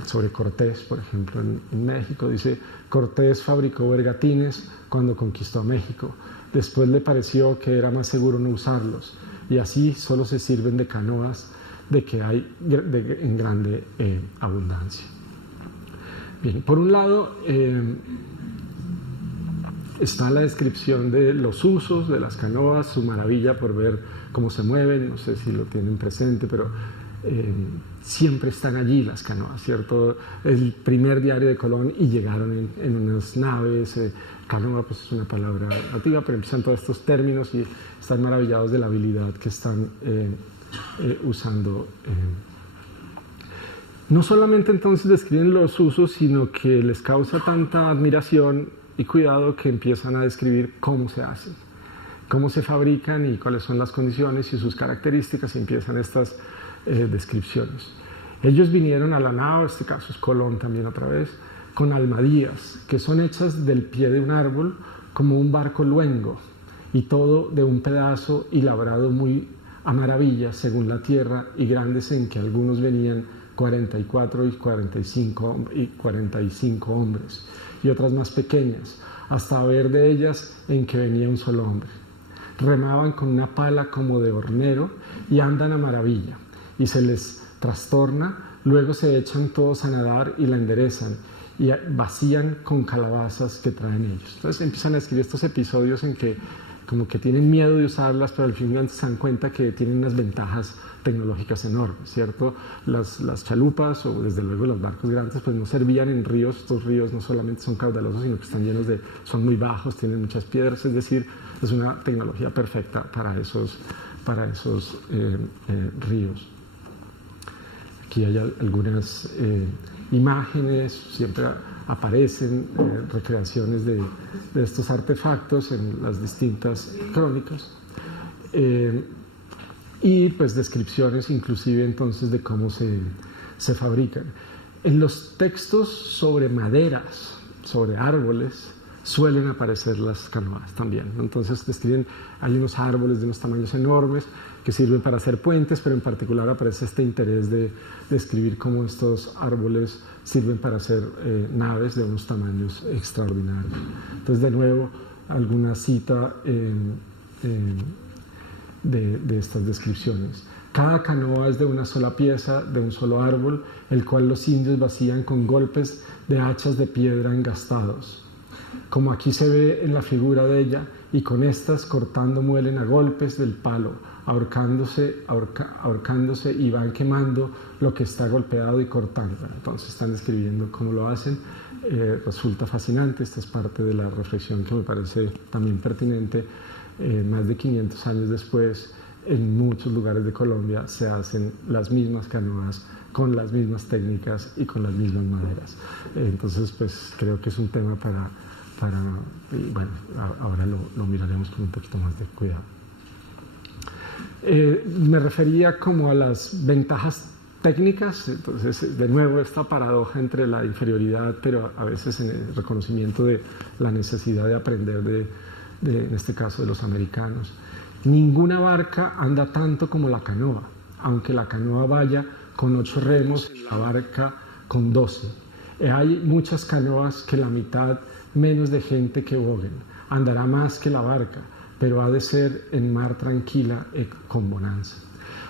Sobre Cortés, por ejemplo, en México, dice: Cortés fabricó bergatines cuando conquistó a México. Después le pareció que era más seguro no usarlos, y así solo se sirven de canoas de que hay en grande abundancia. Bien, por un lado está la descripción de los usos de las canoas, su maravilla por ver cómo se mueven. No sé si lo tienen presente, pero siempre están allí las canoas, ¿cierto? El primer diario de Colón y llegaron en unas naves. Canoa pues es una palabra antigua, pero empiezan todos estos términos y están maravillados de la habilidad que están usando. No solamente entonces describen los usos, sino que les causa tanta admiración y cuidado que empiezan a describir cómo se hacen, cómo se fabrican y cuáles son las condiciones y sus características, y empiezan estas descripciones. Ellos vinieron a la nao, en este caso es Colón también otra vez, con almadías, que son hechas del pie de un árbol como un barco luengo, y todo de un pedazo y labrado muy a maravilla según la tierra, y grandes en que algunos venían 44 y 45 hombres, y otras más pequeñas, hasta haber de ellas en que venía un solo hombre. Remaban con una pala como de hornero y andan a maravilla, y se les trastorna, luego se echan todos a nadar y la enderezan y vacían con calabazas que traen ellos. Entonces empiezan a escribir estos episodios en que como que tienen miedo de usarlas, pero al final se dan cuenta que tienen unas ventajas tecnológicas enormes, ¿cierto? Las chalupas o desde luego los barcos grandes pues no servían en ríos. Estos ríos no solamente son caudalosos, sino que están llenos son muy bajos, tienen muchas piedras, es decir, es una tecnología perfecta para esos ríos. Aquí hay algunas imágenes, siempre aparecen recreaciones de estos artefactos en las distintas crónicas, y pues descripciones inclusive entonces de cómo se fabrican. En los textos sobre maderas, sobre árboles, suelen aparecer las canoas también. Entonces describen, hay unos árboles de unos tamaños enormes que sirven para hacer puentes, pero en particular aparece este interés de describir cómo estos árboles sirven para hacer naves de unos tamaños extraordinarios. Entonces, de nuevo, alguna cita de estas descripciones. Cada canoa es de una sola pieza, de un solo árbol, el cual los indios vacían con golpes de hachas de piedra engastados, como aquí se ve en la figura de ella, y con estas cortando muelen a golpes del palo, ahorcándose y van quemando lo que está golpeado y cortando. Entonces están describiendo cómo lo hacen. Resulta fascinante, esta es parte de la reflexión que me parece también pertinente. Más de 500 años después, en muchos lugares de Colombia se hacen las mismas canoas con las mismas técnicas y con las mismas maderas. Entonces, pues creo que es un tema bueno, ahora lo miraremos con un poquito más de cuidado. Me refería como a las ventajas técnicas. Entonces, de nuevo, esta paradoja entre la inferioridad, pero a veces en el reconocimiento de la necesidad de aprender en este caso, de los americanos. Ninguna barca anda tanto como la canoa, aunque la canoa vaya con 8 remos, la barca con 12. Hay muchas canoas que la mitad menos de gente que boguen. Andará más que la barca, pero ha de ser en mar tranquila y con bonanza.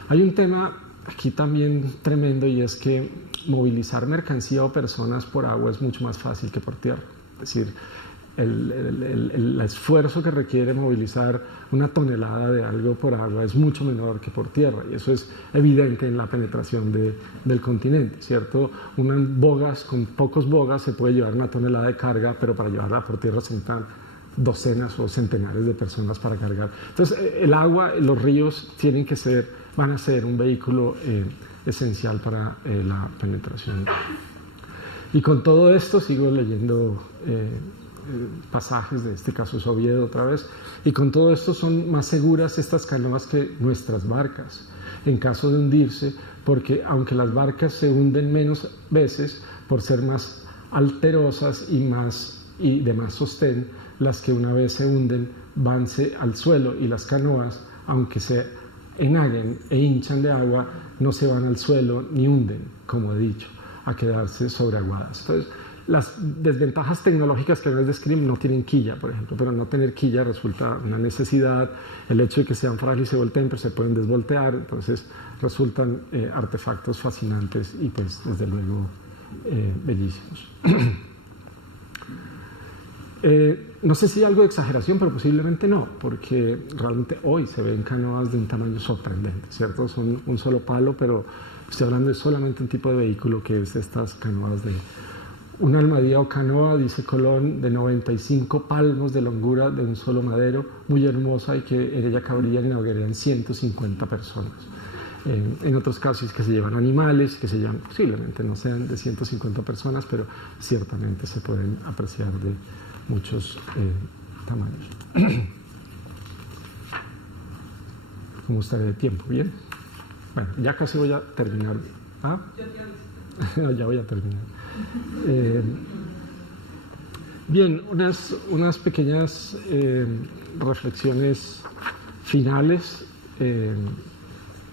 Hay un tema aquí también tremendo, y es que movilizar mercancía o personas por agua es mucho más fácil que por tierra. Es decir, el esfuerzo que requiere movilizar una tonelada de algo por agua es mucho menor que por tierra, y eso es evidente en la penetración del continente, ¿cierto? Con pocos bogas se puede llevar una tonelada de carga, pero para llevarla por tierra se necesitan docenas o centenares de personas para cargar. Entonces, el agua, los ríos van a ser un vehículo esencial para la penetración. Y con todo esto sigo leyendo pasajes, de este caso es Oviedo otra vez, y con todo esto son más seguras estas canoas que nuestras barcas en caso de hundirse, porque aunque las barcas se hunden menos veces por ser más alterosas y de más sostén, las que una vez se hunden vanse al suelo, y las canoas, aunque se enaguen e hinchan de agua, no se van al suelo ni hunden, como he dicho, a quedarse sobreaguadas. Entonces, las desventajas tecnológicas que a veces describen no tienen quilla, por ejemplo, pero no tener quilla resulta una necesidad. El hecho de que sean frágiles y se volteen, pero se pueden desvoltear, entonces resultan artefactos fascinantes y pues desde luego bellísimos. No sé si hay algo de exageración, pero posiblemente no, porque realmente hoy se ven canoas de un tamaño sorprendente, ¿cierto? Son un solo palo, pero estoy hablando de solamente un tipo de vehículo, que es estas canoas de una almadía o canoa, dice Colón, de 95 palmos de longura, de un solo madero, muy hermosa, y que en ella cabrían y navegarían 150 personas. En otros casos que se llevan animales, que se llaman, posiblemente no sean de 150 personas, pero ciertamente se pueden apreciar de muchos tamaños. ¿Cómo estaré de tiempo? ¿Bien? Bueno, ya casi voy a terminar. ¿Ah? No, ya voy a terminar. Bien, unas pequeñas reflexiones finales.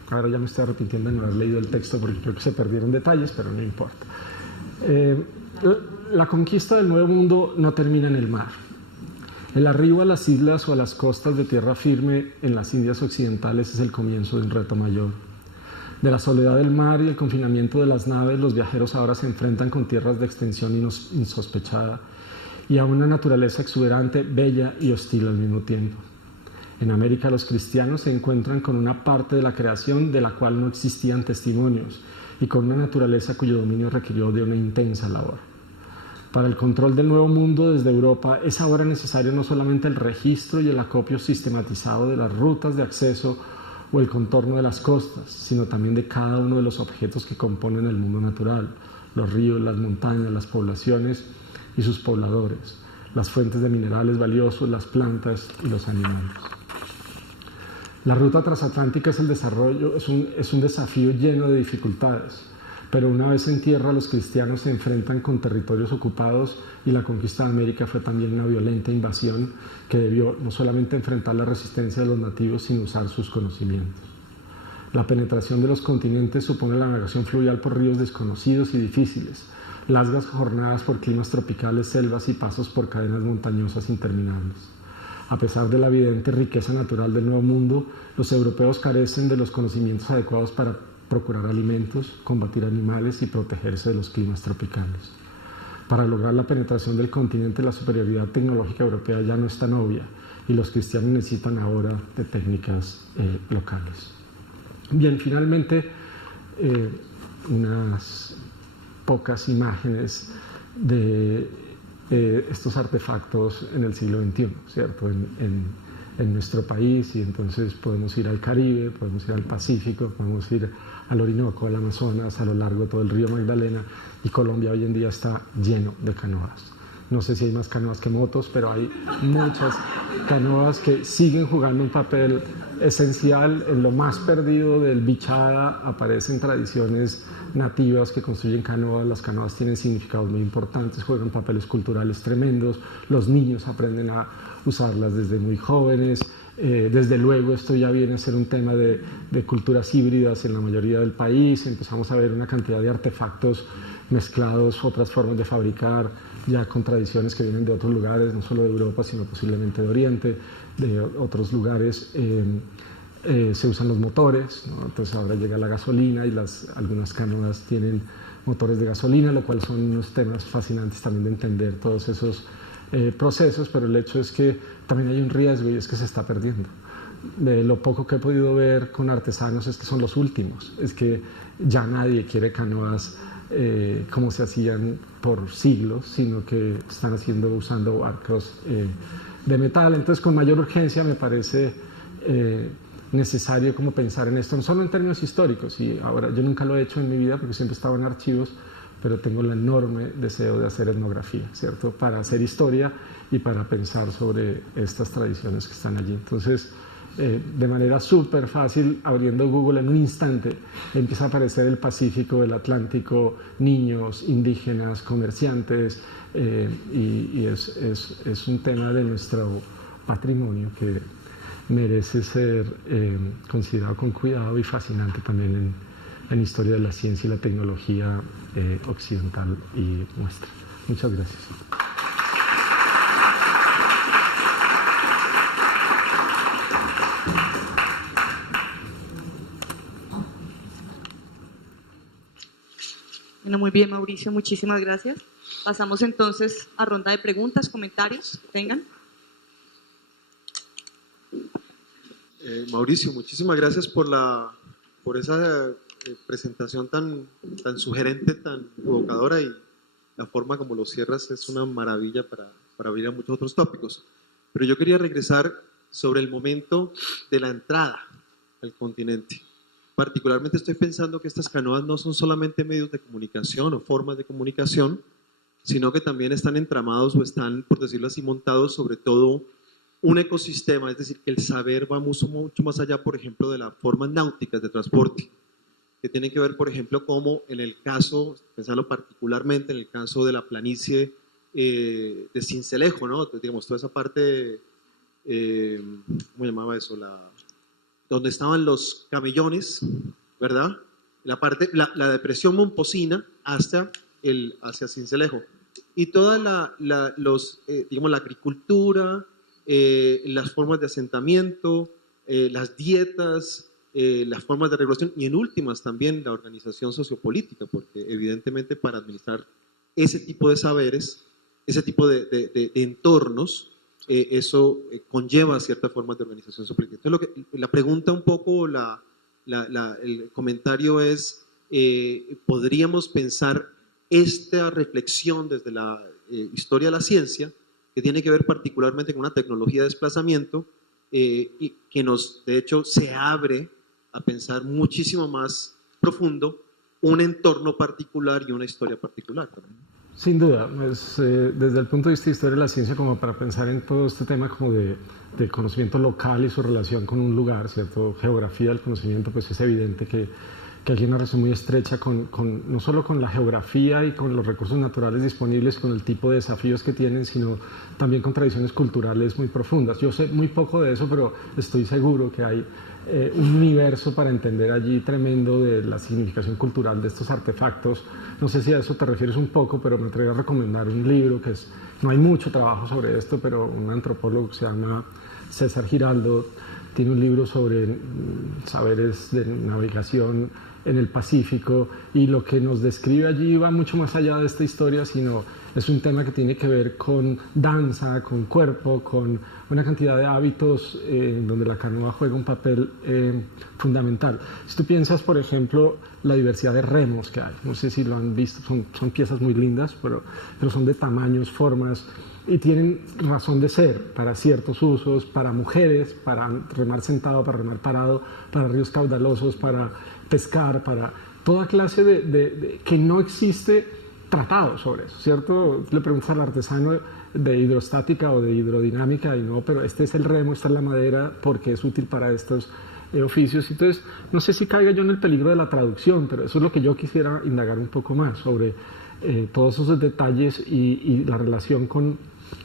Ahora ya me estoy arrepintiendo de no haber leído el texto porque creo que se perdieron detalles, pero no importa. La conquista del Nuevo Mundo no termina en el mar. El arribo a las islas o a las costas de tierra firme en las Indias Occidentales es el comienzo de un reto mayor. De la soledad del mar y el confinamiento de las naves, los viajeros ahora se enfrentan con tierras de extensión insospechada y a una naturaleza exuberante, bella y hostil al mismo tiempo. En América, los cristianos se encuentran con una parte de la creación de la cual no existían testimonios y con una naturaleza cuyo dominio requirió de una intensa labor. Para el control del Nuevo Mundo desde Europa es ahora necesario no solamente el registro y el acopio sistematizado de las rutas de acceso o el contorno de las costas, sino también de cada uno de los objetos que componen el mundo natural, los ríos, las montañas, las poblaciones y sus pobladores, las fuentes de minerales valiosos, las plantas y los animales. La ruta transatlántica es un desafío lleno de dificultades, pero una vez en tierra los cristianos se enfrentan con territorios ocupados, y la conquista de América fue también una violenta invasión que debió no solamente enfrentar la resistencia de los nativos, sino usar sus conocimientos. La penetración de los continentes supone la navegación fluvial por ríos desconocidos y difíciles, largas jornadas por climas tropicales, selvas y pasos por cadenas montañosas interminables. A pesar de la evidente riqueza natural del Nuevo Mundo, los europeos carecen de los conocimientos adecuados para procurar alimentos, combatir animales y protegerse de los climas tropicales. Para lograr la penetración del continente, la superioridad tecnológica europea ya no es tan obvia, y los cristianos necesitan ahora de técnicas locales. Bien, finalmente, unas pocas imágenes de estos artefactos en el siglo XXI, ¿cierto? En nuestro país, y entonces podemos ir al Caribe, podemos ir al Pacífico, podemos ir al Orinoco, al Amazonas, a lo largo de todo el río Magdalena, y Colombia hoy en día está lleno de canoas. No sé si hay más canoas que motos, pero hay muchas canoas que siguen jugando un papel esencial. En lo más perdido del Bichada aparecen tradiciones nativas que construyen canoas. Las canoas tienen significados muy importantes, juegan papeles culturales tremendos. Los niños aprenden a usarlas desde muy jóvenes. Desde luego esto ya viene a ser un tema de culturas híbridas en la mayoría del país. Empezamos a ver una cantidad de artefactos mezclados otras formas de fabricar, ya con tradiciones que vienen de otros lugares, no solo de Europa, sino posiblemente de Oriente, de otros lugares. Se usan los motores, ¿no? Entonces ahora llega la gasolina y algunas canoas tienen motores de gasolina, lo cual son unos temas fascinantes también de entender todos esos procesos, pero el hecho es que también hay un riesgo y es que se está perdiendo. Lo poco que he podido ver con artesanos es que son los últimos, es que ya nadie quiere canoas como se hacían por siglos, sino que están usando arcos de metal. Entonces con mayor urgencia me parece necesario como pensar en esto, no solo en términos históricos, y ahora yo nunca lo he hecho en mi vida porque siempre estaba en archivos, pero tengo el enorme deseo de hacer etnografía, ¿cierto? Para hacer historia y para pensar sobre estas tradiciones que están allí. Entonces, de manera súper fácil, abriendo Google en un instante, empieza a aparecer el Pacífico, el Atlántico, niños, indígenas, comerciantes, y es un tema de nuestro patrimonio que merece ser considerado con cuidado y fascinante también en historia de la ciencia y la tecnología occidental y nuestra. Muchas gracias. Bueno, muy bien, Mauricio, muchísimas gracias. Pasamos entonces a ronda de preguntas, comentarios que tengan. Mauricio, muchísimas gracias por esa presentación tan sugerente, tan provocadora, y la forma como lo cierras es una maravilla para abrir a muchos otros tópicos. Pero yo quería regresar sobre el momento de la entrada al continente. Particularmente estoy pensando que estas canoas no son solamente medios de comunicación o formas de comunicación, sino que también están entramados o están, por decirlo así, montados sobre todo un ecosistema, es decir, que el saber va mucho más allá, por ejemplo, de las formas náuticas de transporte, que tienen que ver, por ejemplo, como en el caso, pensarlo particularmente en el caso de la planicie de Sincelejo, ¿no? Digamos, toda esa parte, ¿cómo llamaba eso? Donde estaban los camellones, ¿verdad? La depresión momposina hacia Sincelejo. Y toda la agricultura, las formas de asentamiento, las dietas, las formas de regulación y en últimas también la organización sociopolítica, porque evidentemente para administrar ese tipo de saberes, ese tipo de entornos, eso conlleva ciertas formas de organización sociopolítica. Entonces la pregunta un poco, el comentario es, ¿podríamos pensar esta reflexión desde la historia de la ciencia, que tiene que ver particularmente con una tecnología de desplazamiento y que de hecho, se abre a pensar muchísimo más profundo un entorno particular y una historia particular? Sin duda, desde el punto de vista de historia de la ciencia, como para pensar en todo este tema como de conocimiento local y su relación con un lugar, ¿cierto? Geografía del conocimiento, pues es evidente que hay una relación muy estrecha no solo con la geografía y con los recursos naturales disponibles, con el tipo de desafíos que tienen, sino también con tradiciones culturales muy profundas. Yo sé muy poco de eso, pero estoy seguro que hay un universo para entender allí tremendo de la significación cultural de estos artefactos. No sé si a eso te refieres un poco, pero me atrevo a recomendar un libro no hay mucho trabajo sobre esto, pero un antropólogo que se llama César Giraldo tiene un libro sobre saberes de navegación en el Pacífico, y lo que nos describe allí va mucho más allá de esta historia, sino es un tema que tiene que ver con danza, con cuerpo, con una cantidad de hábitos donde la canoa juega un papel fundamental. Si tú piensas, por ejemplo, la diversidad de remos que hay, no sé si lo han visto, son piezas muy lindas, pero son de tamaños, formas, y tienen razón de ser para ciertos usos, para mujeres, para remar sentado, para remar parado, para ríos caudalosos, para pescar, para toda clase que no existe tratado sobre eso, ¿cierto? Le preguntas al artesano de hidrostática o de hidrodinámica y no, pero este es el remo, esta es la madera, porque es útil para estos oficios. Entonces, no sé si caiga yo en el peligro de la traducción, pero eso es lo que yo quisiera indagar un poco más sobre todos esos detalles y la relación con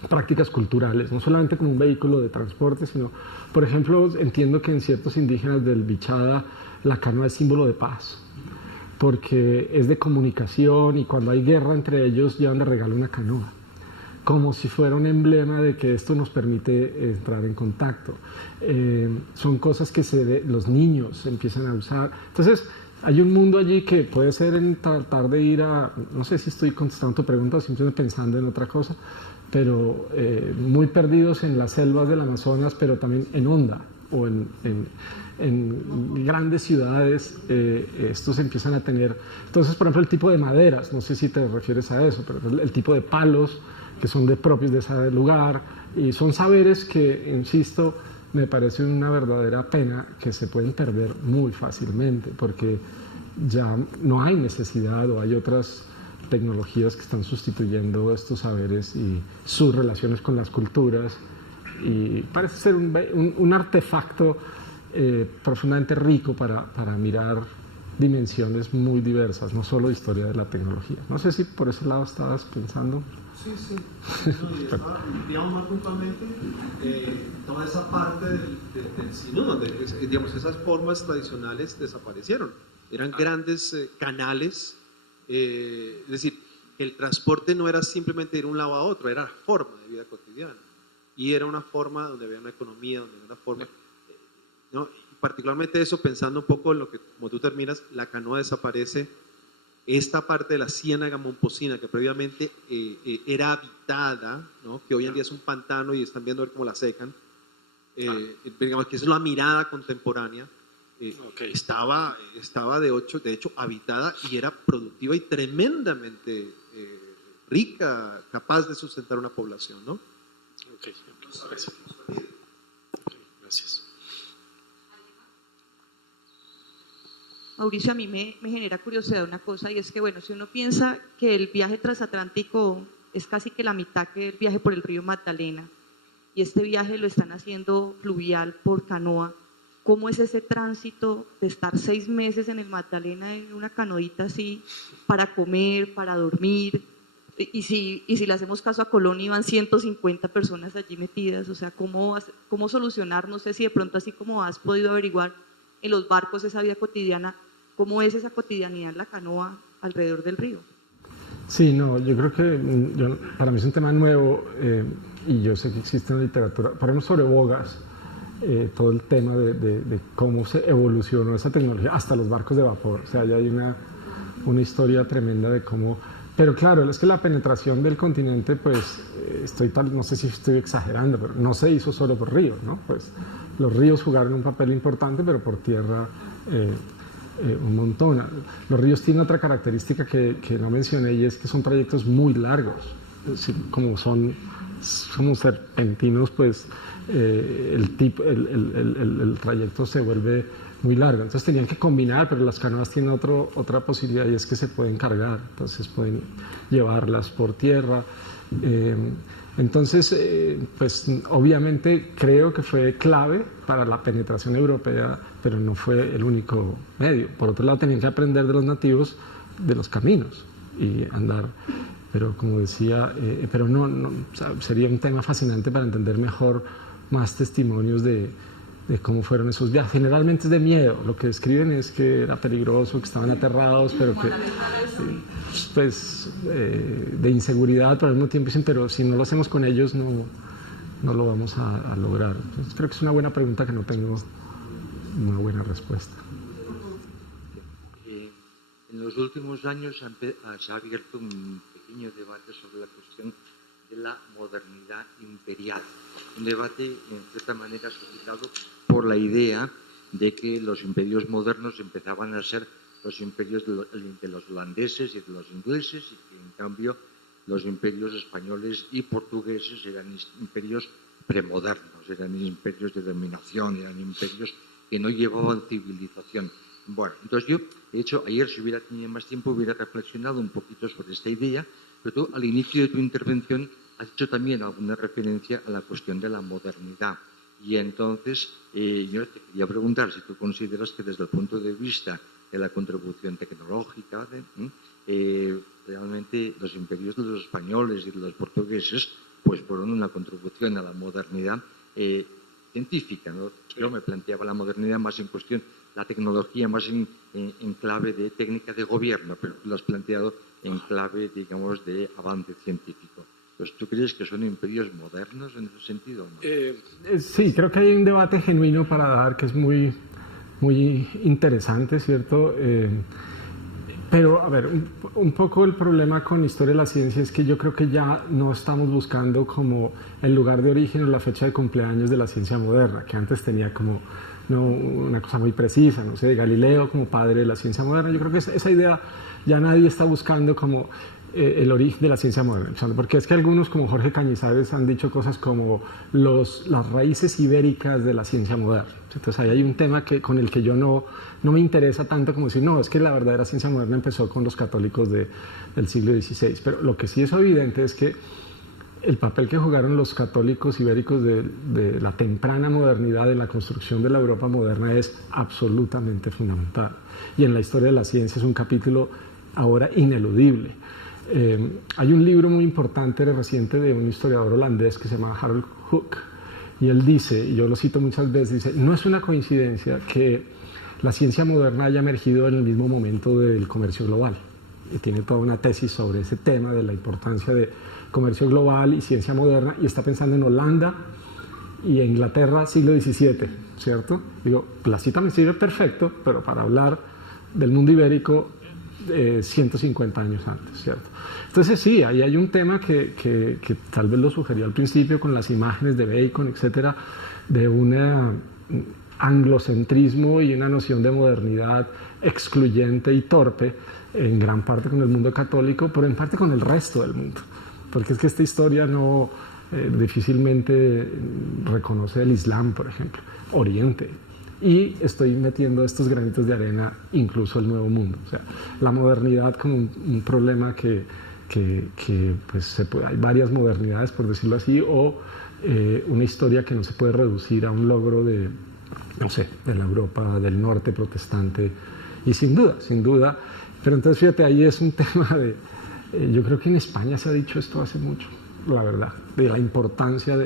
prácticas culturales, no solamente como un vehículo de transporte, sino, por ejemplo, entiendo que en ciertos indígenas del Bichada la canoa es símbolo de paz. porque es de comunicación y cuando hay guerra entre ellos llevan de regalo una canoa, como si fuera un emblema de que esto nos permite entrar en contacto. Son cosas que los niños empiezan a usar. Entonces, hay un mundo allí que puede ser en tratar de ir a, no sé si estoy contestando tu pregunta o simplemente pensando en otra cosa, pero muy perdidos en las selvas del Amazonas, pero también en Onda o en grandes ciudades, estos empiezan a tener, entonces por ejemplo el tipo de maderas, no sé si te refieres a eso, pero el tipo de palos que son propios de ese lugar, y son saberes que, insisto, me parece una verdadera pena que se pueden perder muy fácilmente, porque ya no hay necesidad o hay otras tecnologías que están sustituyendo estos saberes y sus relaciones con las culturas, y parece ser un artefacto profundamente rico para mirar dimensiones muy diversas, no solo historia de la tecnología. No sé si por ese lado estabas pensando. Sí, sí. Digamos más puntualmente, toda esa parte del cine, donde digamos, esas formas tradicionales desaparecieron. Eran grandes canales, es decir, el transporte no era simplemente ir de un lado a otro, era la forma de vida cotidiana. Y era una forma donde había una economía, donde había una forma, ¿no? Y particularmente eso, pensando un poco en lo que, como tú terminas, la canoa desaparece. Esta parte de la ciénaga momposina que previamente era habitada, ¿no? Que hoy en día es un pantano y están viendo a ver cómo la secan, digamos que es la mirada contemporánea, estaba de hecho habitada y era productiva y tremendamente rica, capaz de sustentar una población, ¿no? Ok, gracias. Mauricio, a mí me genera curiosidad una cosa, y es que, bueno, si uno piensa que el viaje transatlántico es casi que la mitad que el viaje por el río Magdalena, y este viaje lo están haciendo fluvial por canoa, ¿cómo es ese tránsito de estar 6 meses en el Magdalena en una canoita así, para comer, para dormir? Y si le hacemos caso a Colón, iban 150 personas allí metidas, o sea, ¿cómo solucionar? No sé si de pronto, así como has podido averiguar en los barcos esa vida cotidiana, ¿cómo es esa cotidianidad en la canoa alrededor del río? Sí, no, yo creo que para mí es un tema nuevo, y yo sé que existe en la literatura, por ejemplo sobre bogas, todo el tema de cómo se evolucionó esa tecnología hasta los barcos de vapor. O sea, ya hay una historia tremenda de cómo. Pero claro, es que la penetración del continente, pues, no sé si estoy exagerando, pero no se hizo solo por ríos, ¿no? Pues los ríos jugaron un papel importante, pero por tierra un montón. Los ríos tienen otra característica que no mencioné, y es que son trayectos muy largos. Es decir, como son serpentinos, pues el trayecto se vuelve muy largo. Entonces tenían que combinar, pero las canoas tienen otra posibilidad, y es que se pueden cargar, entonces pueden llevarlas por tierra. Entonces, pues obviamente creo que fue clave para la penetración europea, pero no fue el único medio. Por otro lado, tenían que aprender de los nativos de los caminos y andar. Pero como decía, pero no, o sea, sería un tema fascinante para entender mejor más testimonios de cómo fueron esos viajes. Generalmente es de miedo, lo que describen es que era peligroso, que estaban aterrados, pero que pues de inseguridad, pero al mismo tiempo dicen, pero si no lo hacemos con ellos no lo vamos a lograr. Entonces, creo que es una buena pregunta que no tengo una buena respuesta. En los últimos años se ha abierto un pequeño debate sobre la cuestión de la modernidad imperial. Un debate, en cierta manera, suscitado por la idea de que los imperios modernos empezaban a ser los imperios de los holandeses y de los ingleses, y que, en cambio, los imperios españoles y portugueses eran imperios premodernos, eran imperios de dominación, eran imperios que no llevaban civilización. Bueno, entonces yo, de hecho, ayer, si hubiera tenido más tiempo, hubiera reflexionado un poquito sobre esta idea, pero tú, al inicio de tu intervención, has hecho también alguna referencia a la cuestión de la modernidad. Y entonces, yo te quería preguntar si tú consideras que, desde el punto de vista de la contribución tecnológica, realmente los imperios de los españoles y de los portugueses pues fueron una contribución a la modernidad científica, ¿no? Yo me planteaba la modernidad más en cuestión la tecnología más en clave de técnica de gobierno, pero tú lo has planteado en clave, digamos, de avance científico. Pues, ¿tú crees que son imperios modernos en ese sentido? ¿No? Sí, creo que hay un debate genuino para dar que es muy, muy interesante, ¿cierto? Pero, a ver, un poco el problema con la historia de la ciencia es que yo creo que ya no estamos buscando como el lugar de origen o la fecha de cumpleaños de la ciencia moderna, que antes tenía como una cosa muy precisa, no sé, Galileo como padre de la ciencia moderna. Yo creo que esa idea ya nadie está buscando como el origen de la ciencia moderna, porque es que algunos como Jorge Cañizares han dicho cosas como las raíces ibéricas de la ciencia moderna. Entonces ahí hay un tema con el que yo no me interesa tanto como decir, no, es que la verdadera ciencia moderna empezó con los católicos del siglo XVI, pero lo que sí es evidente es que el papel que jugaron los católicos ibéricos de la temprana modernidad en la construcción de la Europa moderna es absolutamente fundamental. Y en la historia de la ciencia es un capítulo ahora ineludible. Hay un libro muy importante reciente de un historiador holandés que se llama Harold Hoek, y él dice, y yo lo cito muchas veces, dice, no es una coincidencia que la ciencia moderna haya emergido en el mismo momento del comercio global. Y tiene toda una tesis sobre ese tema de la importancia de comercio global y ciencia moderna, y está pensando en Holanda y en Inglaterra, siglo XVII, ¿cierto? Digo, la cita me sirve perfecto, pero para hablar del mundo ibérico 150 años antes, ¿cierto? Entonces sí, ahí hay un tema que tal vez lo sugerí al principio con las imágenes de Bacon, etcétera, de un anglocentrismo y una noción de modernidad excluyente y torpe, en gran parte con el mundo católico, pero en parte con el resto del mundo, porque es que esta historia no difícilmente reconoce el Islam, por ejemplo, Oriente. Y estoy metiendo estos granitos de arena incluso el Nuevo Mundo. O sea, la modernidad como un problema que pues hay varias modernidades, por decirlo así, o una historia que no se puede reducir a un logro de la Europa del norte protestante. Y sin duda. Pero entonces, fíjate, ahí es un tema yo creo que en España se ha dicho esto hace mucho, la verdad, de la importancia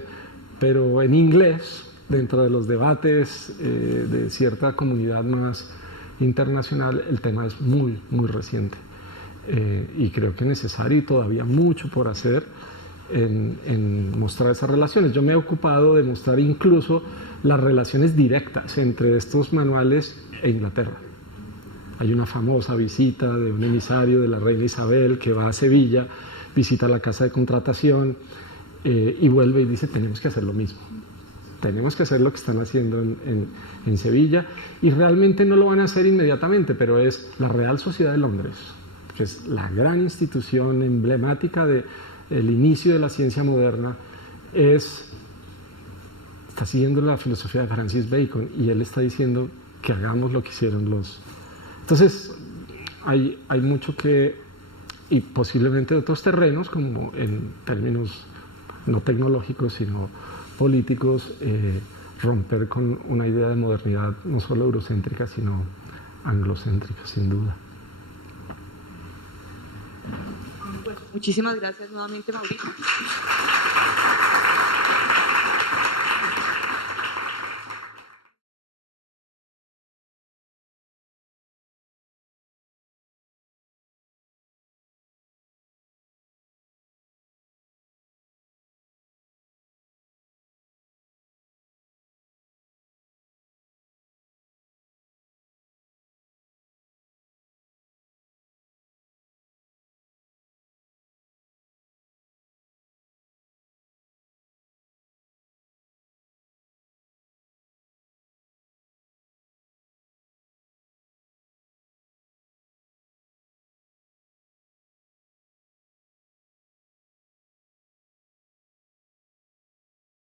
pero en inglés, dentro de los debates de cierta comunidad más internacional, el tema es muy, muy reciente. Y creo que es necesario y todavía mucho por hacer en mostrar esas relaciones. Yo me he ocupado de mostrar incluso las relaciones directas entre estos manuales e Inglaterra. Hay una famosa visita de un emisario de la reina Isabel que va a Sevilla, visita la casa de contratación y vuelve y dice, tenemos que hacer lo mismo. Tenemos que hacer lo que están haciendo en Sevilla, y realmente no lo van a hacer inmediatamente, pero es la Real Sociedad de Londres, que es la gran institución emblemática del inicio de la ciencia moderna, está siguiendo la filosofía de Francis Bacon, y él está diciendo que hagamos lo que hicieron los... Entonces, hay mucho y posiblemente otros terrenos, como en términos no tecnológicos, sino políticos, romper con una idea de modernidad no solo eurocéntrica, sino anglocéntrica, sin duda. Pues, muchísimas gracias nuevamente, Mauricio.